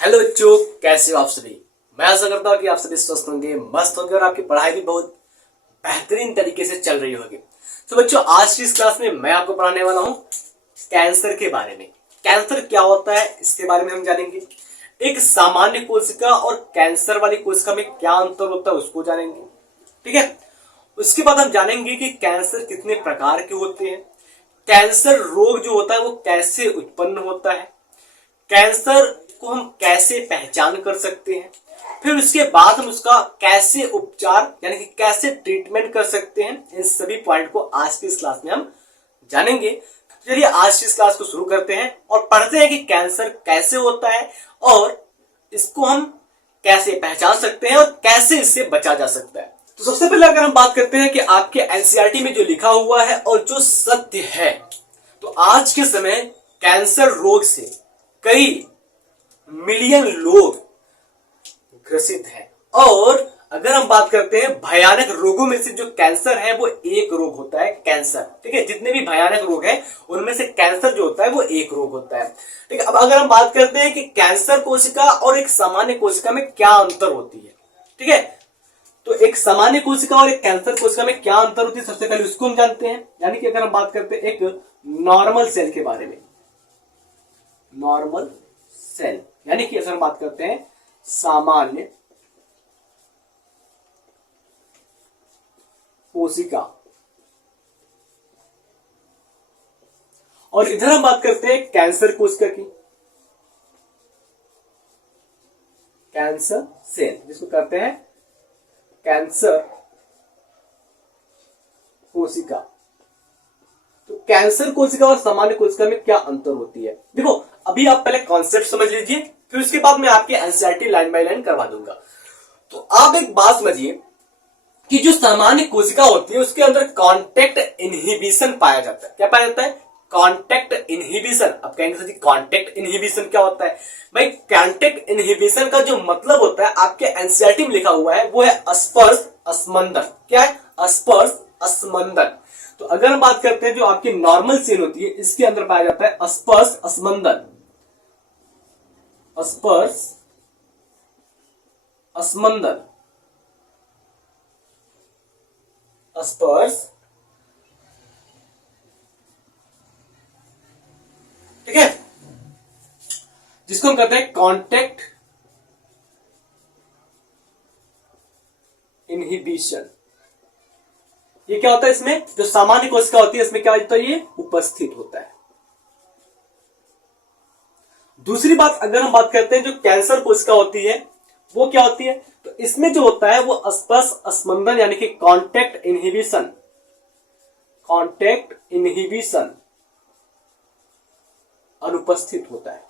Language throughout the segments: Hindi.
हेलो बच्चों, कैसे हो आप सभी। मैं आशा करता हूँ कि आप सभी स्वस्थ होंगे, मस्त होंगे और आपकी पढ़ाई भी बहुत बेहतरीन तरीके से चल रही होगी। तो बच्चों, आज की इस क्लास में मैं आपको पढ़ाने वाला हूँ कैंसर के बारे में। कैंसर क्या होता है इसके बारे में हम जानेंगे। एक सामान्य कोशिका और कैंसर वाली कोशिका में क्या अंतर होता है उसको जानेंगे। ठीक है। उसके बाद हम जानेंगे कि कैंसर कितने प्रकार के होते हैं, कैंसर रोग जो होता है वो कैसे उत्पन्न होता है, कैंसर को हम कैसे पहचान कर सकते हैं, फिर उसके बाद हम उसका कैसे उपचार यानी कि कैसे ट्रीटमेंट कर सकते हैं। इन सभी पॉइंट को आज की इस क्लास में हम जानेंगे। चलिए आज की इस क्लास को शुरू करते हैं और पढ़ते हैं कि कैंसर कैसे होता है और इसको हम कैसे पहचान सकते हैं और कैसे इससे बचा जा सकता है। तो सबसे पहले अगर हम बात करते हैं कि आपके एनसीईआरटी में जो लिखा हुआ है और जो सत्य है, तो आज के समय कैंसर रोग से कई मिलियन लोग ग्रसित हैं। और अगर हम बात करते हैं भयानक रोगों में से जो कैंसर है वो एक रोग होता है, कैंसर। ठीक है, जितने भी भयानक रोग हैं उनमें से कैंसर जो होता है वो एक रोग होता है। ठीक है, अब अगर हम बात करते हैं कि कैंसर कोशिका और एक सामान्य कोशिका में क्या अंतर होती है। ठीक है, तो एक सामान्य कोशिका और एक कैंसर कोशिका में क्या अंतर होती है, सबसे पहले उसको हम जानते हैं। यानी कि अगर हम बात करते हैं एक नॉर्मल सेल के बारे में, नॉर्मल सेल यानी कि अगर हम बात करते हैं सामान्य कोशिका, और इधर हम बात करते हैं कैंसर कोशिका की, कैंसर सेल जिसको कहते हैं कैंसर कोशिका। तो कैंसर कोशिका और सामान्य कोशिका में क्या अंतर होती है, देखो अभी आप पहले कॉन्सेप्ट समझ लीजिए, फिर उसके बाद मैं आपके एनसीईआरटी लाइन बाय लाइन करवा दूंगा। तो आप एक बात समझिए कि जो सामान्य कोशिका होती है उसके अंदर कांटेक्ट इनहिबिशन पाया जाता है। क्या पाया जाता है? Contact inhibition. अब कहेंगे सर जी कांटेक्ट इनहिबिशन क्या होता है? भाई कांटेक्ट इनहिबिशन का जो मतलब होता है आपके एनसीईआरटी में लिखा हुआ है वो है स्पर्श अस्मंदन। क्या है? स्पर्श अस्मंदन। तो अगर हम बात करते हैं जो आपकी नॉर्मल सेल होती है इसके अंदर पाया जाता है स्पर्श अस्मंदन, स्पर्श अस्मंदन, स्पर्श। ठीक है, जिसको हम कहते हैं कांटेक्ट इनहिबिशन। ये क्या होता है? इसमें जो सामान्य कोशिका होती है इसमें क्या होता है? ये उपस्थित होता है। दूसरी बात अगर हम बात करते हैं जो कैंसर कोशिका होती है वो क्या होती है, तो इसमें जो होता है वो स्पर्श अस्मंदन यानी कि कांटेक्ट इनहिबिशन, कांटेक्ट इनहिबिशन अनुपस्थित होता है।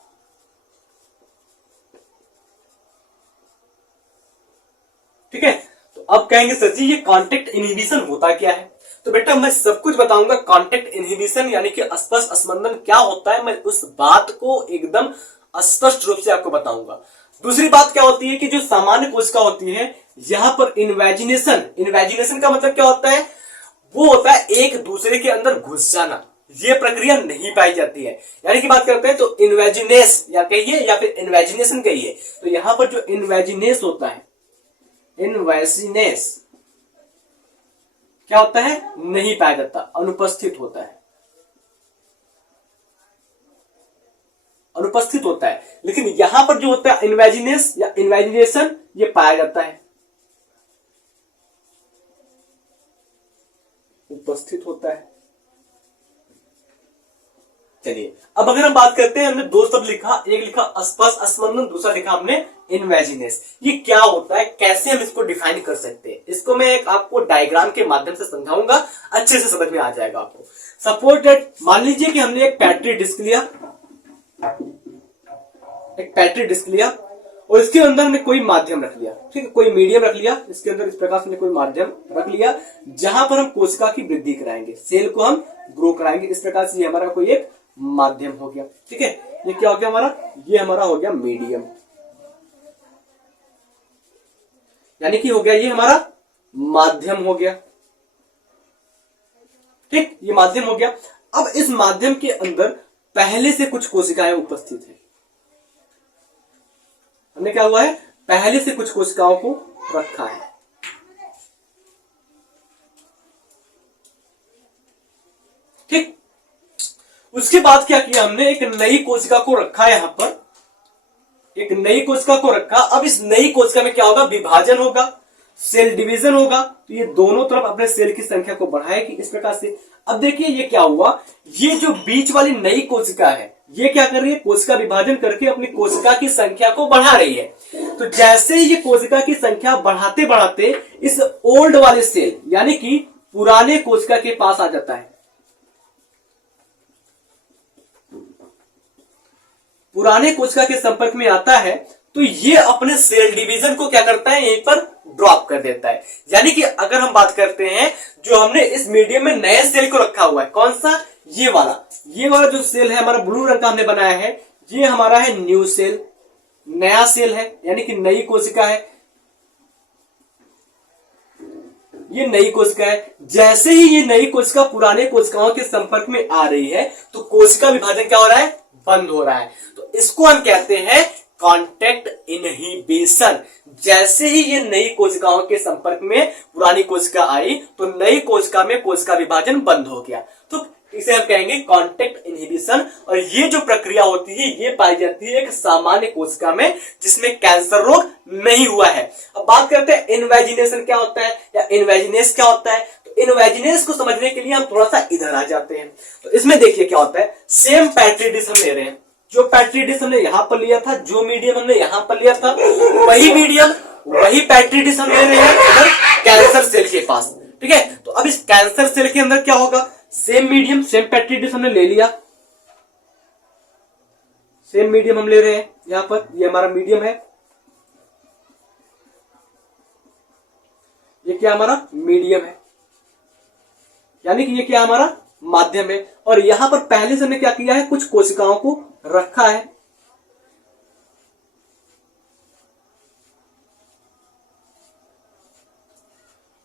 ठीक है, तो अब कहेंगे सर जी ये कांटेक्ट इनहिबिशन होता क्या है। तो बेटा मैं सब कुछ बताऊंगा। कांटेक्ट इनहिबिशन यानी कि स्पर्श अस्मंदन क्या होता है, मैं उस बात को एकदम स्पष्ट रूप से आपको बताऊंगा। दूसरी बात क्या होती है कि जो सामान्य कोशिका होती है यहां पर इन्वेजिनेशन, इन्वेजिनेशन का मतलब क्या होता है? वो होता है एक दूसरे के अंदर घुस जाना। ये प्रक्रिया नहीं पाई जाती है। यानी कि बात करते हैं तो इन्वेजिनेस या कहिए या फिर इन्वेजिनेशन कहिए, तो यहां पर जो इन्वेजिनेस होता है, इन्वेजिनेस क्या होता है? नहीं पाया जाता, अनुपस्थित होता है, अनुपस्थित होता है। लेकिन यहां पर जो होता है इन्वेजिनेस या इन्वेजिनेशन ये पाया जाता है, उपस्थित होता है। चलिए अब अगर हम बात करते हैं, हमने दो शब्द लिखा, एक लिखा स्पर्श अस्मंदन, दूसरा लिखा हमने इन्वेजिनेस। ये क्या होता है, कैसे हम इसको डिफाइन कर सकते हैं, इसको मैं एक आपको डायग्राम के माध्यम से समझाऊंगा, अच्छे से समझ में आ जाएगा आपको। सपोज दैट मान लीजिए कि हमने एक पैट्री डिस्क लिया, एक पैट्री डिस्क लिया और इसके अंदर हमने कोई माध्यम रख लिया। ठीक है, कोई मीडियम रख लिया, इसके अंदर इस प्रकार से कोई माध्यम रख लिया जहां पर हम कोशिका की वृद्धि कराएंगे, सेल को हम ग्रो कराएंगे। इस प्रकार से ये हमारा कोई एक माध्यम हो गया। ठीक है, ये क्या हो गया हमारा? ये हमारा हो गया मीडियम, यानी कि हो गया ये हमारा माध्यम हो गया। ठीक, ये माध्यम हो गया। अब इस माध्यम के अंदर पहले से कुछ कोशिकाएं उपस्थित हैं। हमने क्या हुआ है, पहले से कुछ कोशिकाओं को रखा है। ठीक, उसके बाद क्या किया हमने, एक नई कोशिका को रखा है, यहां पर एक नई कोशिका को रखा। अब इस नई कोशिका में क्या होगा, विभाजन होगा, सेल डिवीजन होगा, तो ये दोनों तरफ अपने सेल की संख्या को बढ़ाएगी इस प्रकार से। अब देखिए ये क्या हुआ, ये जो बीच वाली नई कोशिका है ये क्या कर रही है, कोशिका विभाजन करके अपनी कोशिका की संख्या को बढ़ा रही है। तो जैसे ही ये कोशिका की संख्या बढ़ाते बढ़ाते इस ओल्ड वाले सेल यानी कि पुराने कोशिका के पास आ जाता है, पुराने कोशिका के संपर्क में आता है, तो ये अपने सेल डिवीजन को क्या करता है, यहीं पर ड्रॉप कर देता है। यानी कि अगर हम बात करते हैं, जो हमने इस मीडियम में नए सेल को रखा हुआ है, कौन सा, ये वाला जो सेल है हमारा ब्लू रंग का हमने बनाया है, ये हमारा है न्यू सेल, नया सेल है, यानी कि नई कोशिका है, ये नई कोशिका है। जैसे ही ये नई कोशिका पुराने कोशिकाओं के संपर्क में आ रही है, तो कोशिका विभाजन क्या हो रहा है, बंद हो रहा है। तो इसको हम कहते हैं कांटेक्ट इनहिबिशन। जैसे ही ये नई कोशिकाओं के संपर्क में पुरानी कोशिका आई, तो नई कोशिका में कोशिका विभाजन बंद हो गया, तो इसे हम कहेंगे कांटेक्ट इनहिबिशन। और ये जो प्रक्रिया होती है ये पाई जाती है एक सामान्य कोशिका में जिसमें कैंसर रोग नहीं हुआ है। अब बात करते हैं इनवेजिनेशन क्या होता है या इनवेजिनेस क्या होता है। तो इनवेजिनेस को समझने के लिए हम थोड़ा सा इधर आ जाते हैं। तो इसमें देखिए क्या होता है, सेम पैट्री डिश हम ले रहे हैं, जो पैट्री डिश हमने यहां पर लिया था, जो मीडियम हमने यहां पर लिया था, वही मीडियम वही पैट्री डिश हम ले रहे हैं इधर कैंसर सेल के पास। ठीक है, तो अब इस कैंसर सेल के अंदर क्या होगा, सेम मीडियम सेम पैट्री डिश हमने ले लिया, सेम मीडियम हम ले रहे हैं यहां पर, ये हमारा मीडियम है, ये क्या हमारा मीडियम है, यानी कि ये क्या हमारा माध्यम है। और यहां पर पहले से हमने क्या किया है, कुछ कोशिकाओं को रखा है,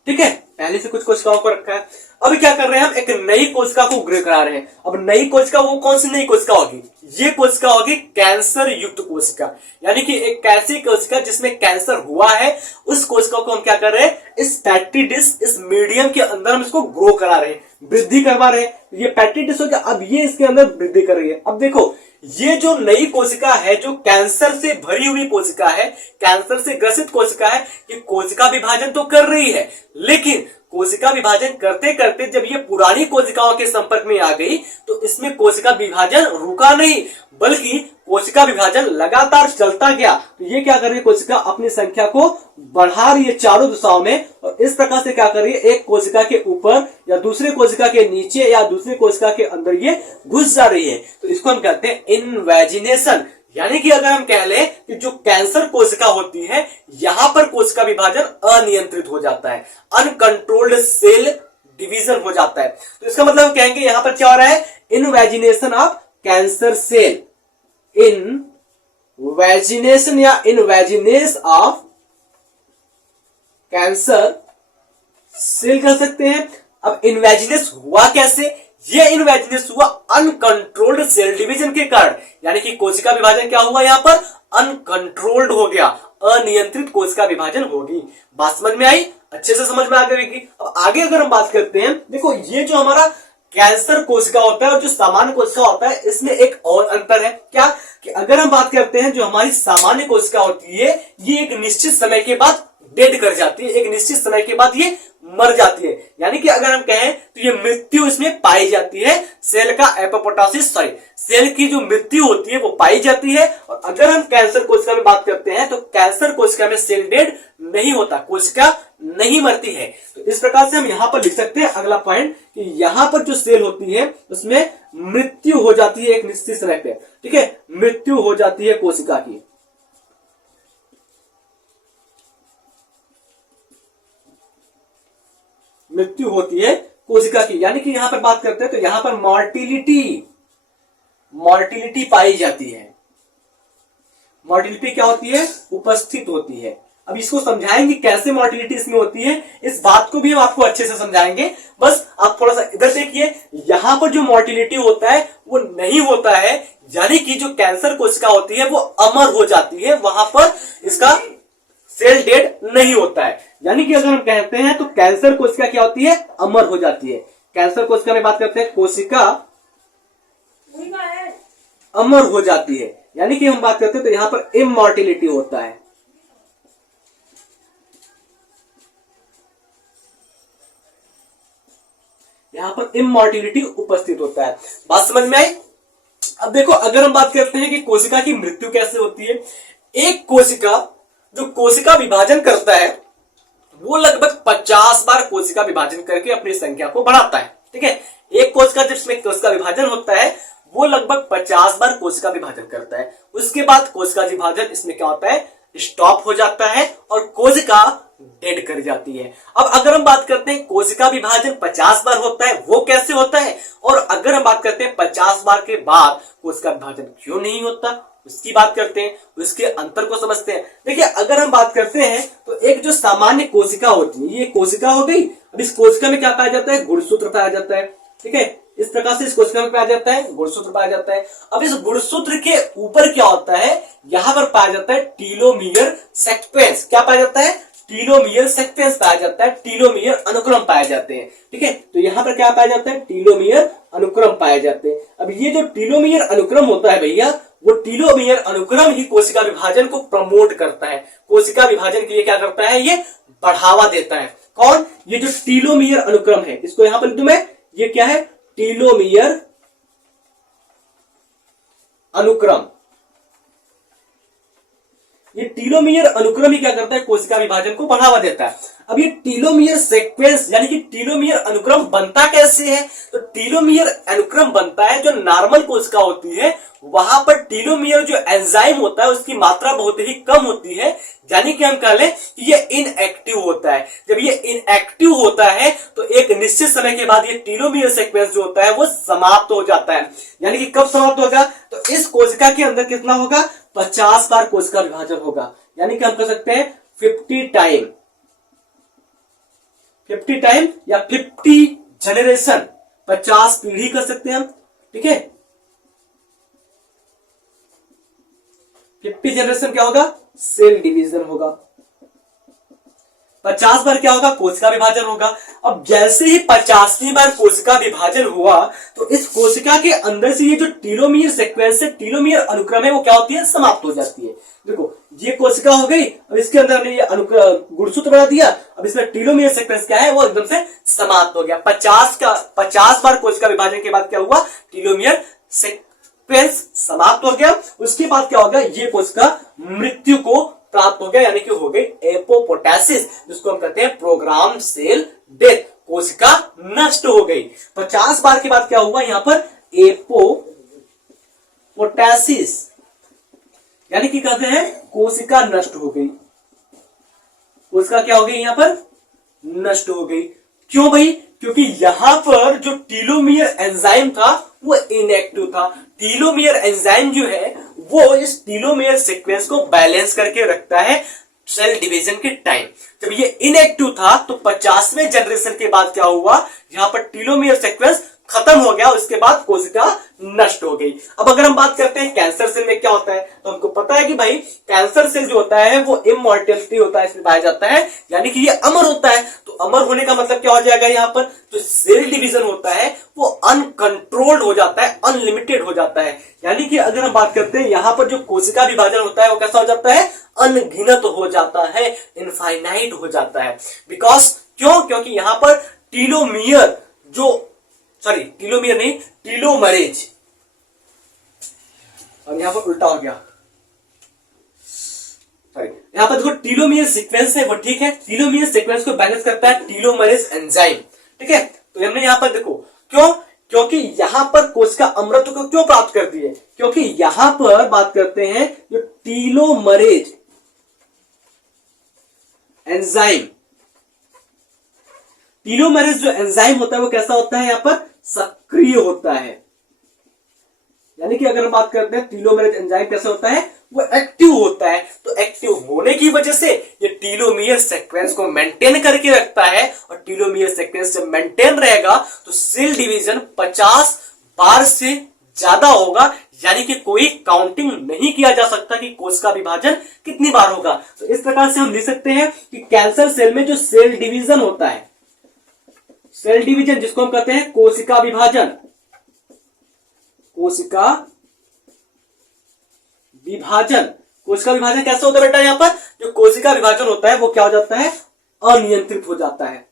ठीक है, पहले से कुछ कोशिकाओं को रखा है। अब क्या कर रहे हैं, हम एक नई कोशिका को उग्र करा रहे हैं। अब नई कोशिका वो कौन सी नई कोशिका होगी, ये कोशिका होगी कैंसर युक्त कोशिका, यानी कि एक ऐसी कोशिका जिसमें कैंसर हुआ है, उस कोशिका को हम क्या कर रहे हैं, इस पैट्री डिश इस मीडियम के अंदर हम इसको ग्रो करा रहे हैं, वृद्धि करवा रहे हैं। ये पैट्री डिश हो गया, अब ये इसके अंदर वृद्धि कर रही है। अब देखो ये जो नई कोशिका है, जो कैंसर से भरी हुई कोशिका है, कैंसर से ग्रसित कोशिका है, ये कोशिका विभाजन तो कर रही है, लेकिन कोशिका विभाजन करते करते जब ये पुरानी कोशिकाओं के संपर्क में आ गई, तो इसमें कोशिका विभाजन रुका नहीं, बल्कि कोशिका विभाजन लगातार चलता गया। तो ये क्या कर रही है, कोशिका अपनी संख्या को बढ़ा रही है चारों दिशाओं में, और इस प्रकार से क्या कर रही है, एक कोशिका के ऊपर या दूसरे कोशिका के नीचे या दूसरी कोशिका के अंदर ये घुस जा रही है। तो इसको हम कहते हैं इनवेजिनेशन। यानी कि अगर हम कह लें कि जो कैंसर कोशिका होती है, यहां पर कोशिका विभाजन अनियंत्रित हो जाता है, अनकंट्रोल्ड सेल डिवीजन हो जाता है। तो इसका मतलब हम कहेंगे यहां पर क्या हो रहा है, invagination of cancer cell, invagination या इनवेजिनेस ऑफ कैंसर सेल कर सकते हैं। अब इनवेजिनेस हुआ कैसे, ये इनवेजिनेस हुआ अनकंट्रोल्ड सेल डिवीजन के कारण, यानी कि कोशिका विभाजन क्या हुआ, यहां पर अनकंट्रोल्ड हो गया, अनियंत्रित कोशिका विभाजन होगी। बात समझ में आई, अच्छे से समझ में आ गई। अब आगे अगर हम बात करते हैं, देखो ये जो हमारा कैंसर कोशिका होता है और जो सामान्य कोशिका होता है, इसमें एक और अंतर है, क्या कि अगर हम बात करते हैं जो हमारी सामान्य कोशिका होती है, ये एक निश्चित समय के बाद डेड कर जाती है, एक निश्चित समय के बाद ये मर जाती है। यानी कि अगर हम कहें तो ये मृत्यु इसमें पाई जाती है, सेल का एपोप्टोसिस, सेल की जो मृत्यु होती है वो पाई जाती है। और अगर हम कैंसर कोशिका में बात करते हैं, तो कैंसर कोशिका में सेल डेड नहीं होता, कोशिका नहीं मरती है। तो इस प्रकार से हम यहां पर लिख सकते हैं अगला पॉइंट कि यहां पर जो सेल होती है उसमें मृत्यु हो जाती है एक निश्चित समय पे, ठीक है, मृत्यु हो जाती है कोशिका की। मृत्यु होती है कोशिका की, यानी कि यहां पर बात करते हैं तो यहां पर मॉर्टिलिटी पाई जाती है। मॉर्टिलिटी क्या होती है, उपस्थित होती है, अब इसको समझाएंगे कैसे मोटिलिटी इसमें होती है, इस बात को भी हम आपको अच्छे से समझाएंगे। बस आप थोड़ा सा इधर देखिए, यहां पर जो मोटिलिटी होता है वो नहीं होता है, यानी कि जो कैंसर कोशिका होती है वो अमर हो जाती है, वहां पर इसका सेल डेड नहीं होता है। यानी कि अगर हम कहते हैं तो कैंसर कोशिका क्या होती है, अमर हो जाती है। कैंसर कोशिका में बात करते हैं, कोशिका अमर हो जाती है, यानी कि हम बात करते हैं तो यहां पर इमॉर्टिलिटी होता है। यहां पर इमॉर्टिलिटी उपस्थित होता है। बात समझ में आई? अब देखो, अगर हम बात करते हैं कि कोशिका की मृत्यु कैसे होती है, एक कोशिका जो कोशिका विभाजन करता है वो लगभग 50 बार कोशिका विभाजन करके अपनी संख्या को बढ़ाता है। ठीक है, एक कोशिका जिसमें कोशिका विभाजन होता है वो लगभग 50 बार कोशिका विभाजन करता है। उसके बाद कोशिका विभाजन इसमें क्या होता है, स्टॉप हो जाता है और कोशिका डेड कर जाती है। अब अगर हम बात करते हैं कोशिका विभाजन 50 बार होता है, वो कैसे होता है, और अगर हम बात करते हैं 50 बार के बाद कोशिका विभाजन क्यों नहीं होता, उसकी बात करते हैं, उसके अंतर को समझते हैं। देखिए, अगर हम बात करते हैं तो एक जो सामान्य कोशिका होती है, ये कोशिका हो गई। अब इस कोशिका में क्या पाया जाता है, गुणसूत्र पाया जाता है। ठीक है, इस प्रकार से इस कोशिका में पाया जाता है गुणसूत्र पाया जाता है। अब इस गुणसूत्र के ऊपर क्या होता है, यहां पर पाया जाता है टीलोमियर सीक्वेंस। क्या पाया जाता है, टीलोमियर सीक्वेंस पाया जाता है, टीलोमियर अनुक्रम पाए जाते हैं। ठीक है, तो यहां पर क्या पाया जाता है, टीलोमियर अनुक्रम पाए जाते हैं। अब ये जो टीलोमियर अनुक्रम होता है भैया, वो टीलोमियर अनुक्रम ही कोशिका विभाजन को प्रमोट करता है, कोशिका विभाजन के लिए क्या करता है, ये बढ़ावा देता है। कौन, ये जो टीलोमियर अनुक्रम है, इसको यहां पर लिख दूं मैं, ये क्या है, टीलोमियर अनुक्रम। ये टीलोमियर अनुक्रम ही क्या करता है, कोशिका विभाजन को बढ़ावा देता है। अब ये टीलोमियर सीक्वेंस यानी कि टीलोमियर अनुक्रम बनता कैसे है, तो टीलोमियर अनुक्रम बनता है, जो नॉर्मल कोशिका होती है वहां पर टीलोमियर जो एंजाइम होता है उसकी मात्रा बहुत ही कम होती है, यानी कि हम कह लें कि ये इनएक्टिव होता है। जब ये इनएक्टिव होता है तो एक निश्चित समय के बाद ये टीलोमियर सीक्वेंस जो होता है वो समाप्त हो जाता है। यानी कि कब समाप्त होगा, तो इस कोशिका के अंदर कितना होगा, 50 बार कोशिका विभाजन होगा। यानी कि हम कह सकते हैं 50 टाइम या 50 जनरेशन, 50 पीढ़ी कर सकते हैं हम। ठीक है, 50 जनरेशन क्या होगा, सेल डिवीजन होगा। 50 बार क्या होगा, कोशिका विभाजन होगा। अब जैसे ही 50वीं बार कोशिका विभाजन हुआ तो इस कोशिका के अंदर से ये जो टीलोमियर सीक्वेंस है, टीलोमियर अनुक्रम है, वो क्या होती है, समाप्त हो जाती है। देखो, ये कोशिका हो गई, अब इसके अंदर हमने ये गुणसूत्र बना दिया, अब इसमें टीलोमियर सीक्वेंस क्या है, वो एकदम से समाप्त हो गया। 50 बार कोशिका विभाजन के बाद क्या हुआ, टीलोमियर सीक्वेंस समाप्त हो गया। उसके बाद क्या हो गया, ये कोशिका मृत्यु को प्राप्त हो गया, यानी कि हो गई एपोप्टोसिस, जिसको हम कहते हैं प्रोग्राम सेल डेथ, कोशिका नष्ट हो गई। 50 बार के बाद क्या हुआ, यहां पर एपोप्टोसिस, यानी कि कहते हैं कोशिका नष्ट हो गई। कोशिका क्या हो गई, यहां पर नष्ट हो गई। क्यों भाई, क्योंकि यहां पर जो टीलोमियर एंजाइम था वो इनएक्टिव था। टीलोमियर एंजाइम जो है वो इस टीलोमियर सीक्वेंस को बैलेंस करके रखता है सेल डिवीजन के टाइम। जब ये इनएक्टिव था तो 50वें जनरेशन के बाद क्या हुआ, यहां पर टीलोमियर सीक्वेंस खत्म हो गया, उसके बाद कोशिका नष्ट हो गई। अब अगर हम बात करते हैं कैंसर सेल में क्या होता है, तो हमको पता है कि भाई कैंसर सेल जो होता है वो इमॉर्टलिटी होता है, इसमें पाया जाता है, यानी कि ये अमर होता है। तो अमर होने का मतलब क्या हो जाएगा, यहाँ पर जो सेल डिवीजन होता है वो अनकंट्रोल्ड हो जाता है, अनलिमिटेड हो जाता है। यानी कि अगर हम बात करते हैं यहाँ पर जो कोशिका विभाजन होता है वो कैसा हो जाता है, अनगिनत हो जाता है, इनफाइनाइट हो जाता है। बिकॉज क्यों, क्योंकि यहाँ पर टीलोमियर टीलोमियर नहीं, टीलोमरेज, और यहां पर उल्टा हो गया, सॉरी, यहां पर देखो टीलोमियर सीक्वेंस है वो ठीक है, टीलोमियर सीक्वेंस को बैलेंस करता है टीलोमरेज एंजाइम। ठीक है, तो हमने यहां पर देखो क्यों, क्योंकि यहां पर कोशिका अमृत को क्यों प्राप्त करती है, क्योंकि यहां पर बात करते हैं जो टीलोमरेज एंजाइम, टीलोमरेज जो एंजाइम होता है वो कैसा होता है, यहां पर सक्रिय होता है। यानी कि अगर हम बात करते हैं टीलोमरेज एंजाइम कैसे होता है, वो एक्टिव होता है। तो एक्टिव होने की वजह से ये टीलोमियर सीक्वेंस को मेंटेन करके रखता है, और टीलोमियर सीक्वेंस जब मेंटेन रहेगा तो सेल डिवीजन 50 बार से ज्यादा होगा, यानी कि कोई काउंटिंग नहीं किया जा सकता कि कोशिका विभाजन कितनी बार होगा। तो इस प्रकार से हम लिख सकते हैं कि कैंसर सेल में जो सेल डिवीजन होता है, सेल डिवीजन जिसको हम कहते हैं कोशिका विभाजन, कोशिका विभाजन, कोशिका विभाजन कैसे होता है बेटा? यहां पर जो कोशिका विभाजन होता है वो क्या हो जाता है? अनियंत्रित हो जाता है।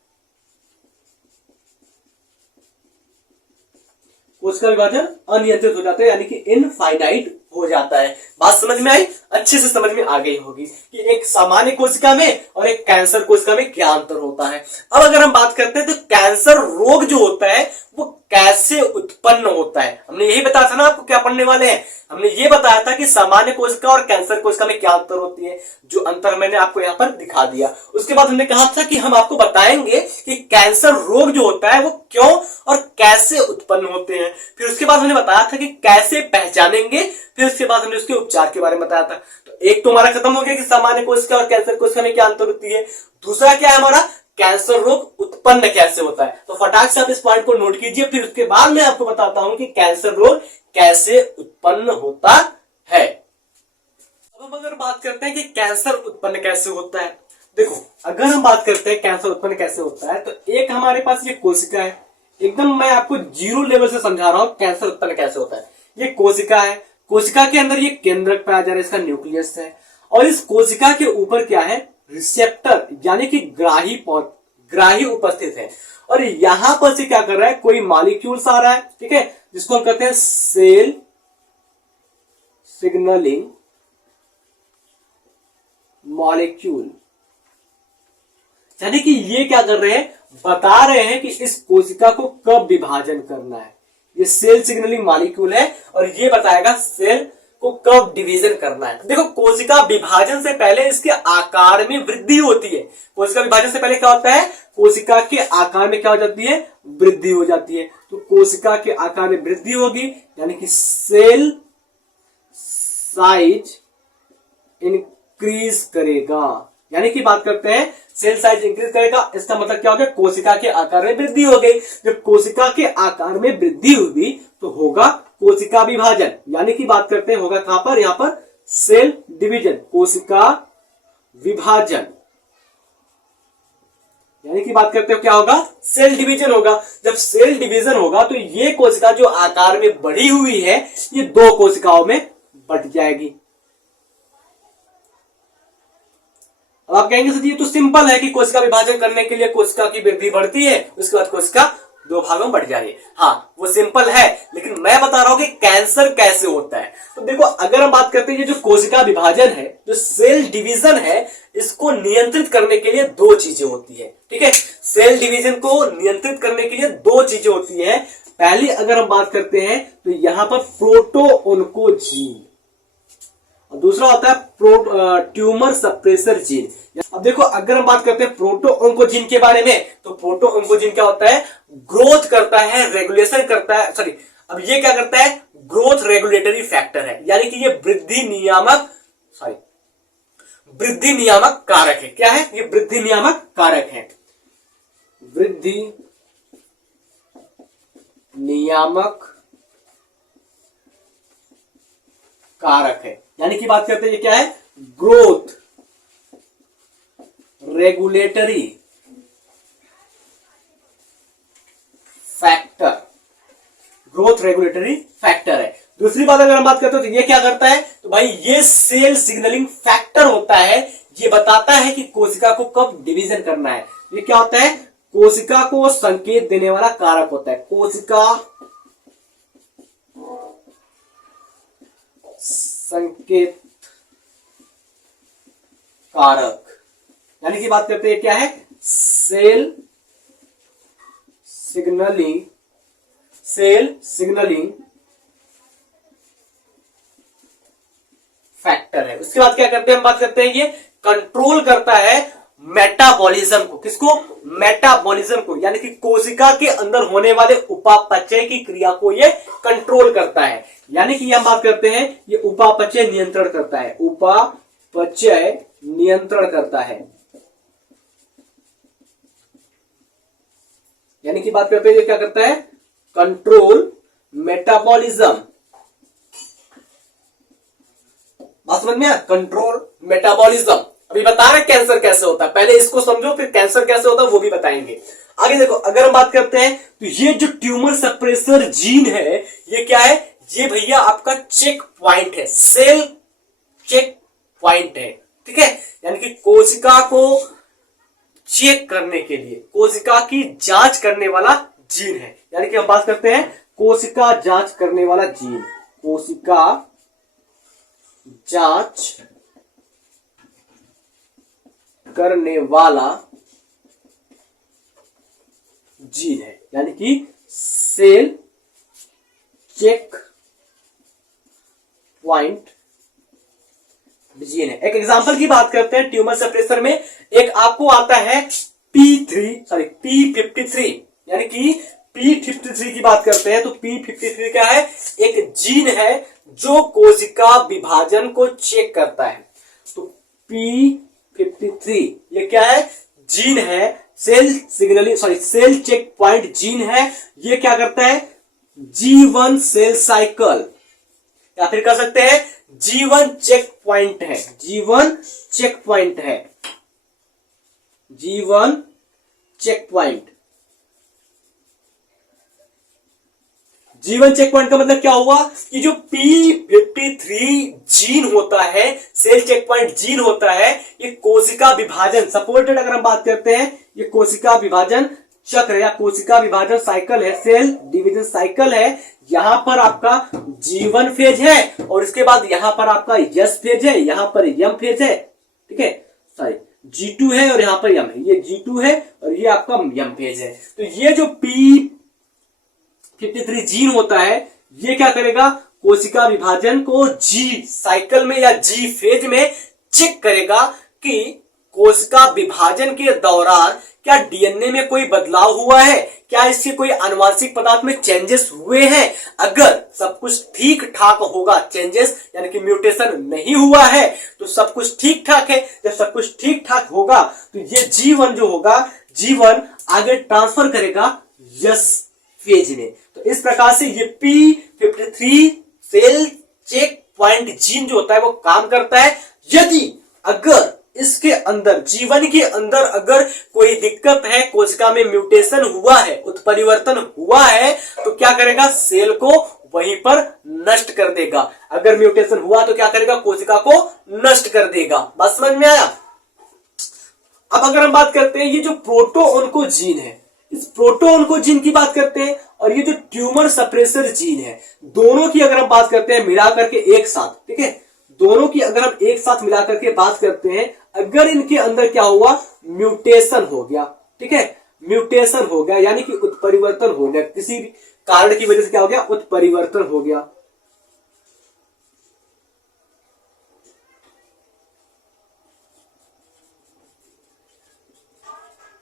कोशिका विभाजन अनियंत्रित हो जाता है, यानी कि इनफाइनाइट हो जाता है। बात समझ में आई? अच्छे से समझ में आ गई होगी कि एक सामान्य कोशिका में और एक कैंसर कोशिका में क्या अंतर होता है। अब अगर हम बात करते हैं तो कैंसर रोग जो होता है वो कैसे उत्पन्न होता है, हमने यही बताया था ना आपको क्या पढ़ने वाले हैं। हमने ये बताया था कि सामान्य कोशिका और कैंसर कोशिका में क्या अंतर होती है, जो अंतर मैंने आपको यहाँ पर दिखा दिया। उसके बाद हमने कहा था कि हम आपको बताएंगे कि कैंसर रोग जो होता है वो क्यों और कैसे उत्पन्न होते हैं। फिर उसके बाद हमने बताया था कि कैसे पहचानेंगे, फिर उसके बाद हमने उसके उपचार के बारे में बताया था। तो एक तो हमारा खत्म हो गया कि सामान्य कोशिका और कैंसर कोशिका में क्या अंतर होती है। दूसरा क्या है हमारा, कैंसर रोग उत्पन्न कैसे होता है। तो फटाक से आप इस पॉइंट को नोट कीजिए, फिर उसके बाद मैं आपको बताता हूं कि कैंसर रोग कैसे उत्पन्न होता है। अब हम अगर बात करते हैं कि कैंसर उत्पन्न कैसे होता है, देखो अगर हम बात करते हैं कैंसर उत्पन्न कैसे होता है, तो एक हमारे पास ये कोशिका है, एकदम मैं आपको जीरो लेवल से समझा रहा हूं कैंसर उत्पन्न कैसे होता है। ये कोशिका है, कोशिका के अंदर ये केंद्रक पाया जा रहा है, इसका न्यूक्लियस है, और इस कोशिका के ऊपर क्या है, रिसेप्टर यानी कि ग्राही उपस्थित है। और यहां पर से क्या कर रहा है, कोई मॉलिक्यूल्स आ रहा है, ठीक है, जिसको हम कहते हैं सेल सिग्नलिंग मॉलिक्यूल। यानी कि ये क्या कर रहे हैं, बता रहे हैं कि इस कोशिका को कब विभाजन करना है। ये सेल सिग्नलिंग मॉलिक्यूल है और ये बताएगा सेल को कब डिवीजन करना है। देखो कोशिका विभाजन से पहले इसके आकार में वृद्धि होती है। कोशिका विभाजन से पहले क्या होता है, कोशिका के आकार में क्या हो जाती है, वृद्धि हो जाती है। तो कोशिका के आकार में वृद्धि होगी, यानी कि सेल साइज इंक्रीज करेगा। यानी कि बात करते हैं सेल साइज इंक्रीज करेगा, इसका मतलब क्या हो गया, कोशिका के आकार में वृद्धि हो गई। जब कोशिका के आकार में वृद्धि हुई तो होगा कोशिका विभाजन। यानी कि बात करते हैं होगा कहां पर, यहां पर सेल डिवीजन, कोशिका विभाजन। यानी कि बात करते हो क्या होगा, सेल डिवीजन होगा। जब सेल डिवीजन होगा तो ये कोशिका जो आकार में बढ़ी हुई है ये दो कोशिकाओं में बट जाएगी। अब आप कहेंगे सर ये तो सिंपल है कि कोशिका विभाजन करने के लिए कोशिका की वृद्धि बढ़ती है, उसके बाद कोशिका दो भागों में बढ़ जा रही है। हाँ वो सिंपल है, लेकिन मैं बता रहा हूं कि कैंसर कैसे होता है। तो देखो अगर हम बात करते हैं ये जो कोशिका विभाजन है, जो सेल डिवीजन है, इसको नियंत्रित करने के लिए दो चीजें होती है। ठीक है, सेल डिवीजन को नियंत्रित करने के लिए दो चीजें होती है। पहली अगर हम बात करते हैं तो यहां पर प्रोटोओन्कोजीन, दूसरा होता है ट्यूमर सप्रेसर जीन। अब देखो अगर हम बात करते हैं प्रोटोओन्कोजीन के बारे में, तो प्रोटोओन्कोजीन क्या होता है, ग्रोथ करता है, रेगुलेशन करता है, सॉरी अब ये क्या करता है, ग्रोथ रेगुलेटरी फैक्टर है, यानी कि ये वृद्धि नियामक कारक है। क्या है ये, वृद्धि नियामक कारक है, वृद्धि नियामक कारक है। यानी कि बात करते हैं ये क्या है, growth regulatory factor, growth regulatory factor है। दूसरी बात अगर हम बात करते हैं तो ये क्या करता है, तो भाई ये सेल सिग्नलिंग फैक्टर होता है, ये बताता है कि कोशिका को कब डिवीजन करना है। ये क्या होता है, कोशिका को संकेत देने वाला कारक होता है, कोशिका संकेत कारक। यानी कि बात करते हैं क्या है, सेल सिग्नलिंग फैक्टर है। उसके बाद क्या करते हैं, हम बात करते हैं ये कंट्रोल करता है मेटाबॉलिज्म को। किसको, मेटाबॉलिज्म को, यानी कि कोशिका के अंदर होने वाले उपापचय की क्रिया को ये कंट्रोल करता है। यानी कि हम बात करते हैं ये उपापचय नियंत्रण करता है, उपापचय नियंत्रण करता है। यानी कि बात करते हैं ये क्या करता है, कंट्रोल मेटाबॉलिज्म। बात समझ में आया, कंट्रोल मेटाबॉलिज्म। अभी बता रहे कैंसर कैसे होता है, पहले इसको समझो फिर कैंसर कैसे होता है वो भी बताएंगे। आगे देखो, अगर हम बात करते हैं तो ये जो ट्यूमर सप्रेसर जीन है ये क्या है, ये भैया आपका चेक पॉइंट है, सेल चेक पॉइंट है, ठीक है। यानी कि कोशिका को चेक करने के लिए, कोशिका की जांच करने वाला जीन है। यानी कि हम बात करते हैं कोशिका जांच करने वाला जीन, कोशिका जांच करने वाला जीन है, यानी कि सेल चेक पॉइंट जीन है। एक एग्जांपल की बात करते हैं ट्यूमर सप्रेसर में, एक आपको आता है P53, यानी कि P53 की बात करते हैं तो P53 क्या है, एक जीन है जो कोशिका विभाजन को चेक करता है। तो P53 ये क्या है, जीन है, सेल चेक पॉइंट जीन है। ये क्या करता है, G1 सेल साइकिल, या फिर कह सकते हैं G1 चेक पॉइंट है, G1 चेक पॉइंट है, G1 check point. G1 check point का मतलब क्या हुआ कि जो P53 जीन होता है, सेल चेक पॉइंट जीन होता है, ये कोशिका विभाजन सपोर्टेड, अगर हम बात करते हैं ये कोशिका विभाजन चक्र या कोशिका विभाजन साइकिल है, सेल डिवीजन साइकिल है। यहां पर आपका G1 फेज है और इसके बाद यहां पर आपका S फेज है, यहां पर M फेज है, ठीक है, सॉरी G2 है और यहां पर M है, ये G2 है और ये आपका M फेज है। तो ये जो P53 जीन होता है ये क्या करेगा, कोशिका विभाजन को G साइकिल में या G फेज में चेक करेगा कि कोशिका विभाजन के दौरान क्या डीएनए में कोई बदलाव हुआ है, क्या इसके कोई आनुवांशिक पदार्थ में चेंजेस हुए हैं। अगर सब कुछ ठीक ठाक होगा, चेंजेस यानी कि म्यूटेशन नहीं हुआ है तो सब कुछ ठीक ठाक है। जब सब कुछ ठीक ठाक होगा तो ये G1 जो होगा, G1 आगे ट्रांसफर करेगा यस फेज में। तो इस प्रकार से ये P53 cell check point gene जो होता है वो काम करता है। यदि अगर इसके अंदर G1 के अंदर अगर कोई दिक्कत है, कोशिका में म्यूटेशन हुआ है, उत्परिवर्तन हुआ है, तो क्या करेगा, सेल को वहीं पर नष्ट कर देगा। अगर म्यूटेशन हुआ तो क्या करेगा, कोशिका को नष्ट कर देगा। बात समझ में आया। अब अगर हम बात करते हैं ये जो प्रोटो जीन है, इस प्रोटो जीन की बात करते हैं और ये जो ट्यूमर सप्रेसर जीन है, दोनों की अगर हम बात करते हैं मिला करके एक साथ, ठीक है, दोनों की अगर हम एक साथ मिलाकर के बात करते हैं, अगर इनके अंदर क्या हुआ, म्यूटेशन हो गया, ठीक है, म्यूटेशन हो गया यानी कि उत्परिवर्तन हो गया, किसी कारण की वजह से क्या हो गया, उत्परिवर्तन हो गया।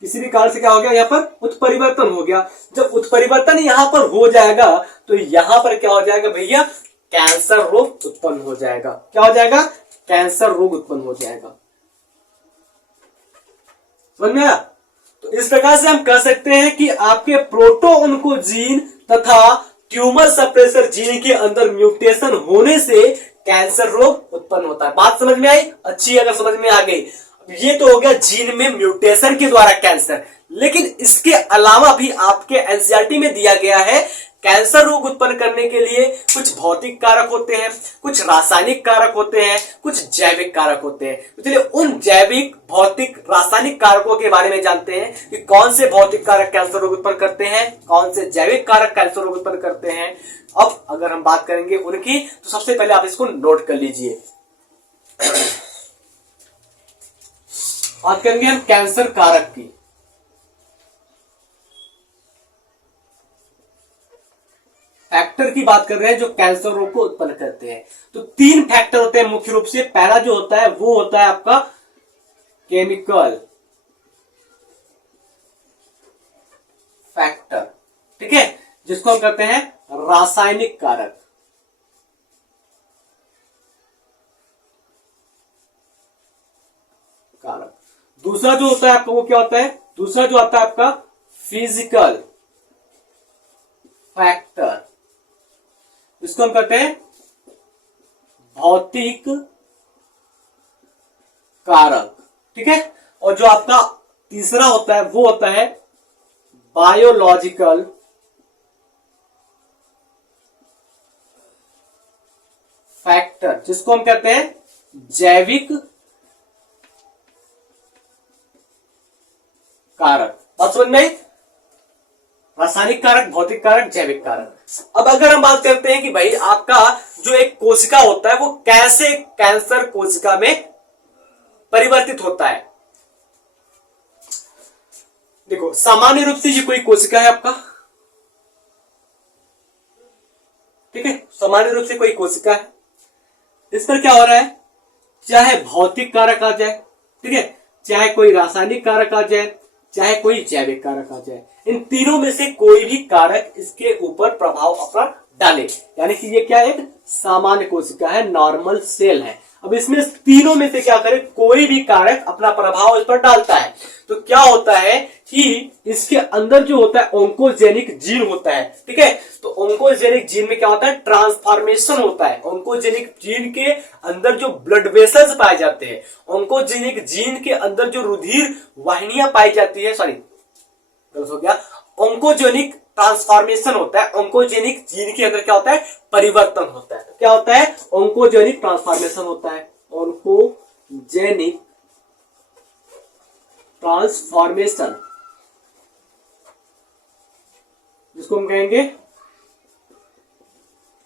किसी भी कारण से क्या हो गया, यहां पर उत्परिवर्तन हो गया। जब उत्परिवर्तन यहां पर हो जाएगा तो यहां पर क्या हो जाएगा भैया, कैंसर रोग उत्पन्न हो जाएगा। क्या हो जाएगा, कैंसर रोग उत्पन्न हो जाएगा। समझ में आया। तो इस प्रकार से हम कह सकते हैं कि आपके प्रोटो जीन तथा ट्यूमर सप्रेसर जीन के अंदर म्यूटेशन होने से कैंसर रोग उत्पन्न होता है। बात समझ में आई, अच्छी अगर समझ में आ गई। ये तो हो गया जीन में म्यूटेशन के द्वारा कैंसर, लेकिन इसके अलावा भी आपके एनसीईआरटी में दिया गया है कैंसर रोग उत्पन्न करने के लिए कुछ भौतिक कारक होते हैं, कुछ रासायनिक कारक होते हैं, कुछ जैविक कारक होते हैं। तो चलिए उन जैविक, भौतिक, रासायनिक कारकों के बारे में जानते हैं कि कौन से भौतिक कारक कैंसर रोग उत्पन्न करते हैं, कौन से जैविक कारक कैंसर रोग उत्पन्न करते हैं। अब अगर हम बात करेंगे उनकी, तो सबसे पहले आप इसको नोट कर लीजिए। बात करेंगे हम कैंसर कारक की। फैक्टर की बात कर रहे हैं जो कैंसर रोग को उत्पन्न करते हैं। तो 3 फैक्टर होते हैं मुख्य रूप से। पहला जो होता है वो होता है आपका केमिकल फैक्टर, ठीक है, जिसको हम कहते हैं रासायनिक कारक। दूसरा जो होता है आपका वो क्या होता है, दूसरा जो आता है आपका फिजिकल फैक्टर, इसको हम कहते हैं भौतिक कारक। ठीक है, और जो आपका तीसरा होता है वो होता है बायोलॉजिकल फैक्टर, जिसको हम कहते हैं जैविक कारक। बात समझ में? रासायनिक कारक, भौतिक कारक, जैविक कारक। अब अगर हम बात करते हैं कि भाई आपका जो एक कोशिका होता है वो कैसे कैंसर कोशिका में परिवर्तित होता है। देखो, सामान्य रूप से ये कोई कोशिका है आपका, ठीक है, सामान्य रूप से कोई कोशिका है। इस पर क्या हो रहा है, चाहे भौतिक कारक आ जाए, ठीक है, चाहे कोई रासायनिक कारक आ जाए, चाहे कोई जैविक कारक आ जाए, इन तीनों में से कोई भी कारक इसके ऊपर प्रभाव अपना डाले, यानी कि ये क्या एक सामान्य कोशिका है, नॉर्मल सेल है। अब इसमें तीनों में से क्या करे, कोई भी कारक अपना प्रभाव इस पर डालता है, तो क्या होता है कि इसके अंदर जो होता है ओंकोजेनिक जीन होता है। ठीक है, तो ओंकोजेनिक जीन में क्या होता है, ट्रांसफॉर्मेशन होता है। ओंकोजेनिक जीन के अंदर जो ब्लड वेसल्स पाए जाते हैं, ओंकोजेनिक जीन के अंदर जो रुधिर वाहिनियां पाई जाती है, सॉरी गलत हो गया, ओंकोजेनिक ट्रांसफॉर्मेशन होता है। ओंकोजेनिक जीन के अंदर क्या होता है, परिवर्तन होता है। तो क्या होता है, ओंकोजेनिक ट्रांसफॉर्मेशन होता है, ओंकोजेनिक ट्रांसफॉर्मेशन, जिसको हम कहेंगे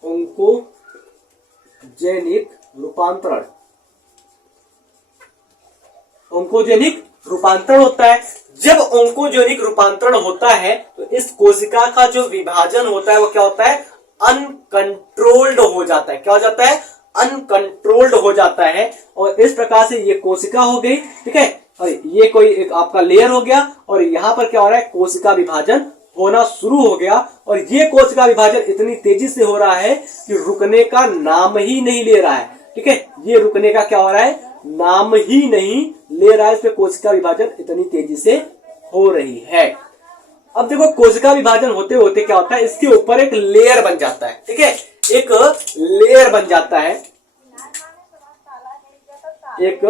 ओंकोजेनिक रूपांतरण। ओंकोजेनिक रूपांतरण होता है। जब ओंकोजेनिक रूपांतरण होता है तो इस कोशिका का जो विभाजन होता है वो क्या होता है, अनकंट्रोल्ड हो जाता है। क्या हो जाता है, अनकंट्रोल्ड हो जाता है। और इस प्रकार से ये कोशिका हो गई, ठीक है, और ये कोई एक आपका लेयर हो गया, और यहां पर क्या हो रहा है, कोशिका विभाजन होना शुरू हो गया। और ये कोशिका विभाजन इतनी तेजी से हो रहा है कि रुकने का नाम ही नहीं ले रहा है। ठीक है, ये रुकने का क्या हो रहा है, नाम ही नहीं ले रहा है। इसमें कोशिका विभाजन इतनी तेजी से हो रही है। अब देखो, कोशिका विभाजन होते होते क्या होता है, इसके ऊपर एक लेयर बन जाता है। ठीक है, एक लेयर बन जाता है, एक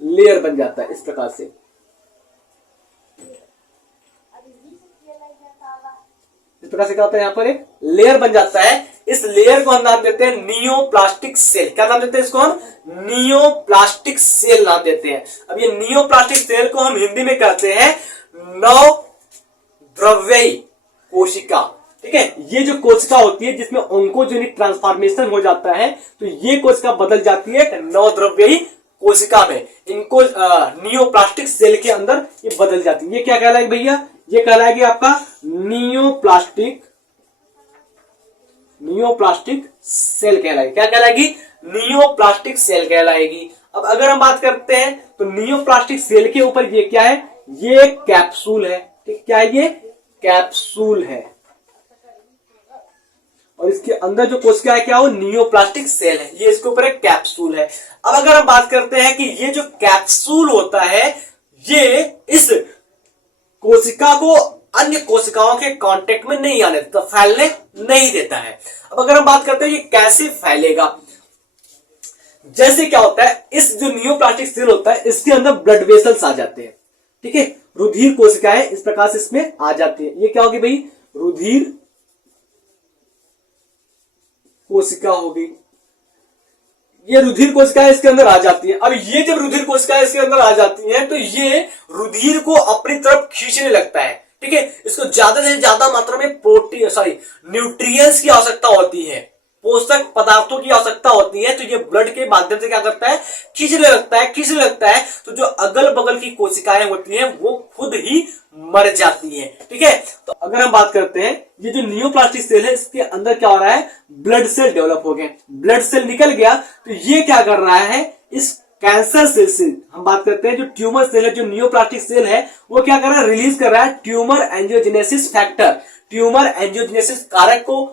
लेयर बन जाता है इस प्रकार से। इस प्रकार से क्या होता है, यहां पर एक लेयर बन जाता है। इस लेयर को हम नाम देते हैं नियोप्लास्टिक सेल। क्या नाम देते हैं इसको, हम नियोप्लास्टिक सेल नाम देते हैं। अब ये नियोप्लास्टिक सेल को हम हिंदी में कहते हैं नवद्रव्यी कोशिका। ठीक है, ये जो कोशिका होती है जिसमें ओंकोजेनिक ट्रांसफॉर्मेशन हो जाता है, तो ये कोशिका बदल जाती है नवद्रव्यी कोशिका में। इनको नियोप्लास्टिक सेल के अंदर ये बदल जाती है। ये क्या कहलाएगी भैया, ये कहलाएगी आपका नियोप्लास्टिक सेल कहलाएगी। क्या कहलाएगी, नियोप्लास्टिक सेल कहलाएगी। अब अगर हम बात करते हैं तो नियोप्लास्टिक सेल के ऊपर ये क्या है, ये कैप्सूल है। ठीक, क्या है, ये कैप्सूल है, और इसके अंदर जो कोशिका है क्या, वो नियोप्लास्टिक सेल है। ये इसके ऊपर एक कैप्सूल है। अब अगर हम बात करते हैं कि ये जो कैप्सूल होता है, ये इस कोशिका को अन्य कोशिकाओं के कांटेक्ट में नहीं आने देता, फैलने नहीं देता है। अब अगर हम बात करते हैं ये कैसे फैलेगा, जैसे क्या होता है, इस जो नियोप्लास्टिक सेल होता है इसके अंदर ब्लड वेसल्स आ जाते हैं। ठीक है, रुधिर कोशिकाएं इस प्रकार से इसमें आ जाती है। ये क्या होगी भाई, रुधिर कोशिका होगी। ये रुधिर कोशिकाएं इसके अंदर आ जाती है। अब ये जब रुधिर कोशिकाएं इसके अंदर आ जाती हैं तो ये रुधिर को अपनी तरफ खींचने लगता है। ठीक है, इसको ज्यादा से ज्यादा मात्रा में प्रोटीन न्यूट्रिएंट्स की आवश्यकता होती है, पोषक पदार्थों की आवश्यकता होती है। तो ये ब्लड के माध्यम से क्या करता है, खींचने लगता है। तो जो अगल बगल की कोशिकाएं होती हैं वो खुद ही मर जाती हैं। ठीक है, तो अगर हम बात करते हैं ये जो नियोप्लास्टिक सेल है इसके अंदर क्या हो रहा है, ब्लड सेल डेवलप हो गए, ब्लड सेल निकल गया। तो ये क्या कर रहा है, इस कैंसर सेल से हम बात करते हैं, जो ट्यूमर सेल है, जो नियोप्लास्टिक सेल है, वो क्या कर रहा है, रिलीज कर रहा है tumour angiogenesis factor, tumour angiogenesis कारक को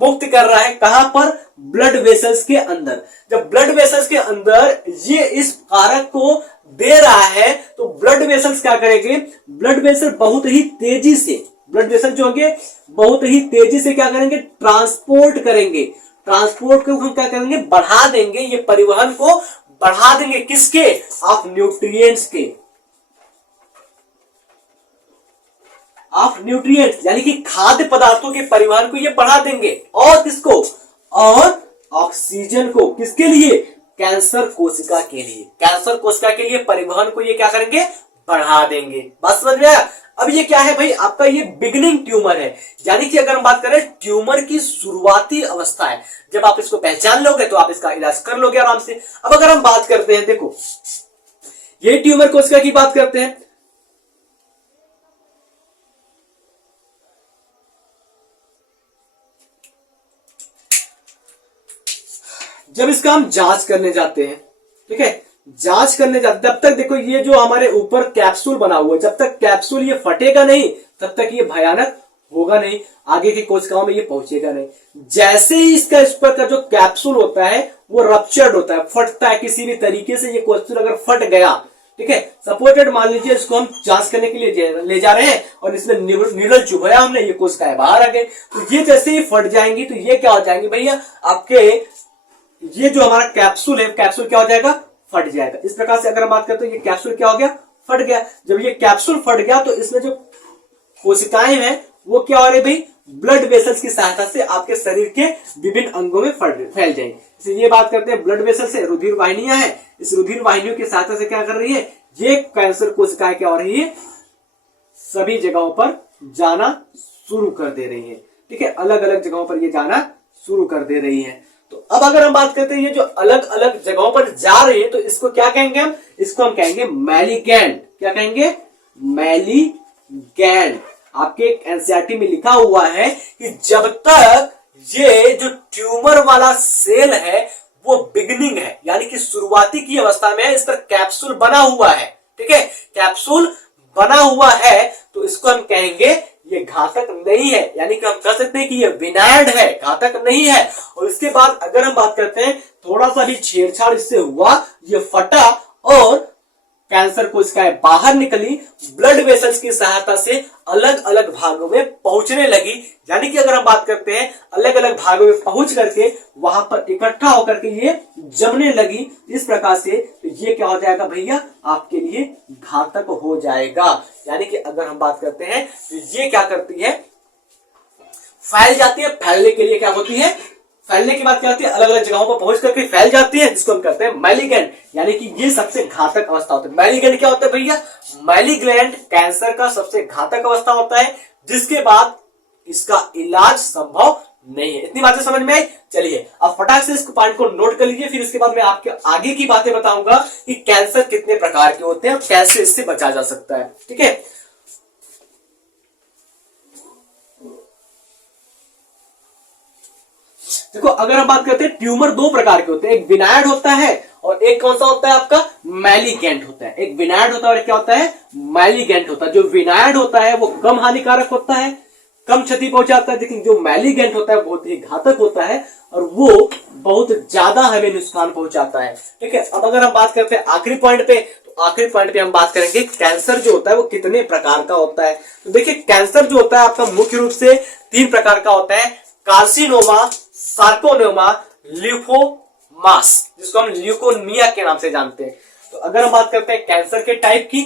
मुक्त कर रहा है। कहां पर, ब्लड वेसल्स के अंदर। जब ब्लड वेसल्स के अंदर ये इस कारक को दे रहा है तो ब्लड वेसल्स क्या करेंगे, ब्लड वेसल बहुत ही तेजी से ब्लड वेसल जो होंगे बहुत ही तेजी से क्या करेंगे, ट्रांसपोर्ट करेंगे। ट्रांसपोर्ट को हम क्या करेंगे, बढ़ा देंगे, ये परिवहन को बढ़ा देंगे, किसके, ऑफ न्यूट्रिएंट्स के, ऑफ न्यूट्रिएंट्स यानी कि खाद्य पदार्थों के परिवहन को ये बढ़ा देंगे। और किसको, और ऑक्सीजन को, किसके लिए, कैंसर कोशिका के लिए, कैंसर कोशिका के लिए परिवहन को ये क्या करेंगे, बढ़ा देंगे। बात समझ में आया। अब ये क्या है भाई, आपका ये बिगिनिंग ट्यूमर है, यानी कि अगर हम बात करें ट्यूमर की शुरुआती अवस्था है। जब आप इसको पहचान लोगे तो आप इसका इलाज कर लोगे आराम से। अब अगर हम बात करते हैं, देखो ये ट्यूमर कोशिका की बात करते हैं, जब इसका हम जांच करने जाते हैं, ठीक है, जांच करने जाते, तब तक देखो ये जो हमारे ऊपर कैप्सूल बना हुआ है, जब तक कैप्सूल ये फटेगा नहीं तब तक ये भयानक होगा नहीं, आगे की कोशिकाओं में ये पहुंचेगा नहीं। जैसे ही इसका इस पर का जो कैप्सूल होता है वो रप्चर्ड होता है, फटता है किसी भी तरीके से, ये कैप्सूल अगर फट गया, ठीक है, सपोर्टेड मान लीजिए इसको हम जांच करने के लिए ले जा रहे हैं और इसमें नीडल चुभाया हमने, ये कोशिकाएं बाहर आ गई, तो ये जैसे ही फट जाएंगी तो ये क्या हो जाएंगे भैया, आपके ये जो हमारा कैप्सूल है, कैप्सूल क्या हो जाएगा, फट जाएगा। इस प्रकार से अगर हम बात करते हैं, ये कैप्सूल क्या हो गया, फट गया। जब ये कैप्सूल फट गया तो इसमें जो कोशिकाएं हैं वो क्या हो रही भाई, ब्लड वेसल्स की सहायता से आपके शरीर के विभिन्न अंगों में फैल जाएंगे। ये बात करते हैं ब्लड वेसल से, रुधिर वाहिनियां हैं, इस रुधिर वाहिनियों की सहायता से क्या कर रही है, ये कैंसर कोशिकाएं क्या हो रही है, सभी जगहों पर जाना शुरू कर दे रही है, ठीक है, अलग अलग जगहों पर ये जाना शुरू कर दे रही है। तो अब अगर हम बात करते हैं ये जो अलग अलग जगहों पर जा रही है तो इसको क्या कहेंगे हम, इसको हम कहेंगे मैलिगैंड। क्या कहेंगे, मैलिगैंड। आपके एनसीईआरटी में लिखा हुआ है कि जब तक ये जो ट्यूमर वाला सेल है वो बिगिनिंग है, यानी कि शुरुआती की अवस्था में है, इस पर कैप्सूल बना हुआ है, ठीक है, कैप्सूल बना हुआ है, तो इसको हम कहेंगे ये घातक नहीं है, यानी कि हम कह सकते हैं कि ये विनायड है, घातक नहीं है। और इसके बाद अगर हम बात करते हैं, थोड़ा सा भी छेड़छाड़ इससे हुआ, ये फटा और कैंसर कोशिकाएं बाहर निकली, ब्लड वेसल्स की सहायता से अलग अलग भागों में पहुंचने लगी, यानी कि अगर हम बात करते हैं अलग अलग भागों में पहुंच करके वहां पर इकट्ठा होकर के ये जमने लगी, इस प्रकार से तो ये क्या हो जाएगा भैया, आपके लिए घातक हो जाएगा। यानी कि अगर हम बात करते हैं तो ये क्या करती है, फैल जाती है, फैलने के लिए क्या होती है, फैलने के बाद क्या होती है, अलग अलग जगहों पर पहुंच करके फैल जाती है, जिसको हम कहते हैं मैलिगेंट, यानी कि ये सबसे घातक अवस्था होता है। मैलिगेंट क्या होता है भैया, मैलिग्लैंड कैंसर का सबसे घातक अवस्था होता है, जिसके बाद इसका इलाज संभव नहीं है। इतनी बातें समझ में आई। चलिए अब फटाक से इस पॉइंट को नोट कर लीजिए, फिर इसके बाद मैं आपके आगे की बातें बताऊंगा कि कैंसर कितने प्रकार के होते हैं और कैसे इससे बचा जा सकता है, ठीक है। देखो अगर हम बात करते हैं, ट्यूमर दो प्रकार के होते हैं, एक विनायड होता है और एक कौन सा होता है आपका, मैलिगेंट होता है। एक विनायड होता है और क्या होता है, मैलिगेंट होता है। जो विनायड होता है वो कम हानिकारक होता है, कम क्षति पहुंचाता है, लेकिन जो मैलिगेंट होता है बहुत ही घातक होता है और वो बहुत ज्यादा हमें नुकसान पहुंचाता है, ठीक है। अब अगर हम बात करते हैं आखिरी पॉइंट पे, तो आखिरी पॉइंट पे हम बात करेंगे कैंसर जो होता है वो कितने प्रकार का होता है। तो देखिए कैंसर जो होता है आपका मुख्य रूप से 3 प्रकार का होता है, कार्सिनोमा, सार्कोनोमा, ल्यूकोमास, जिसको हम ल्यूकोमिया के नाम से जानते हैं। तो अगर हम बात करते हैं कैंसर के टाइप की,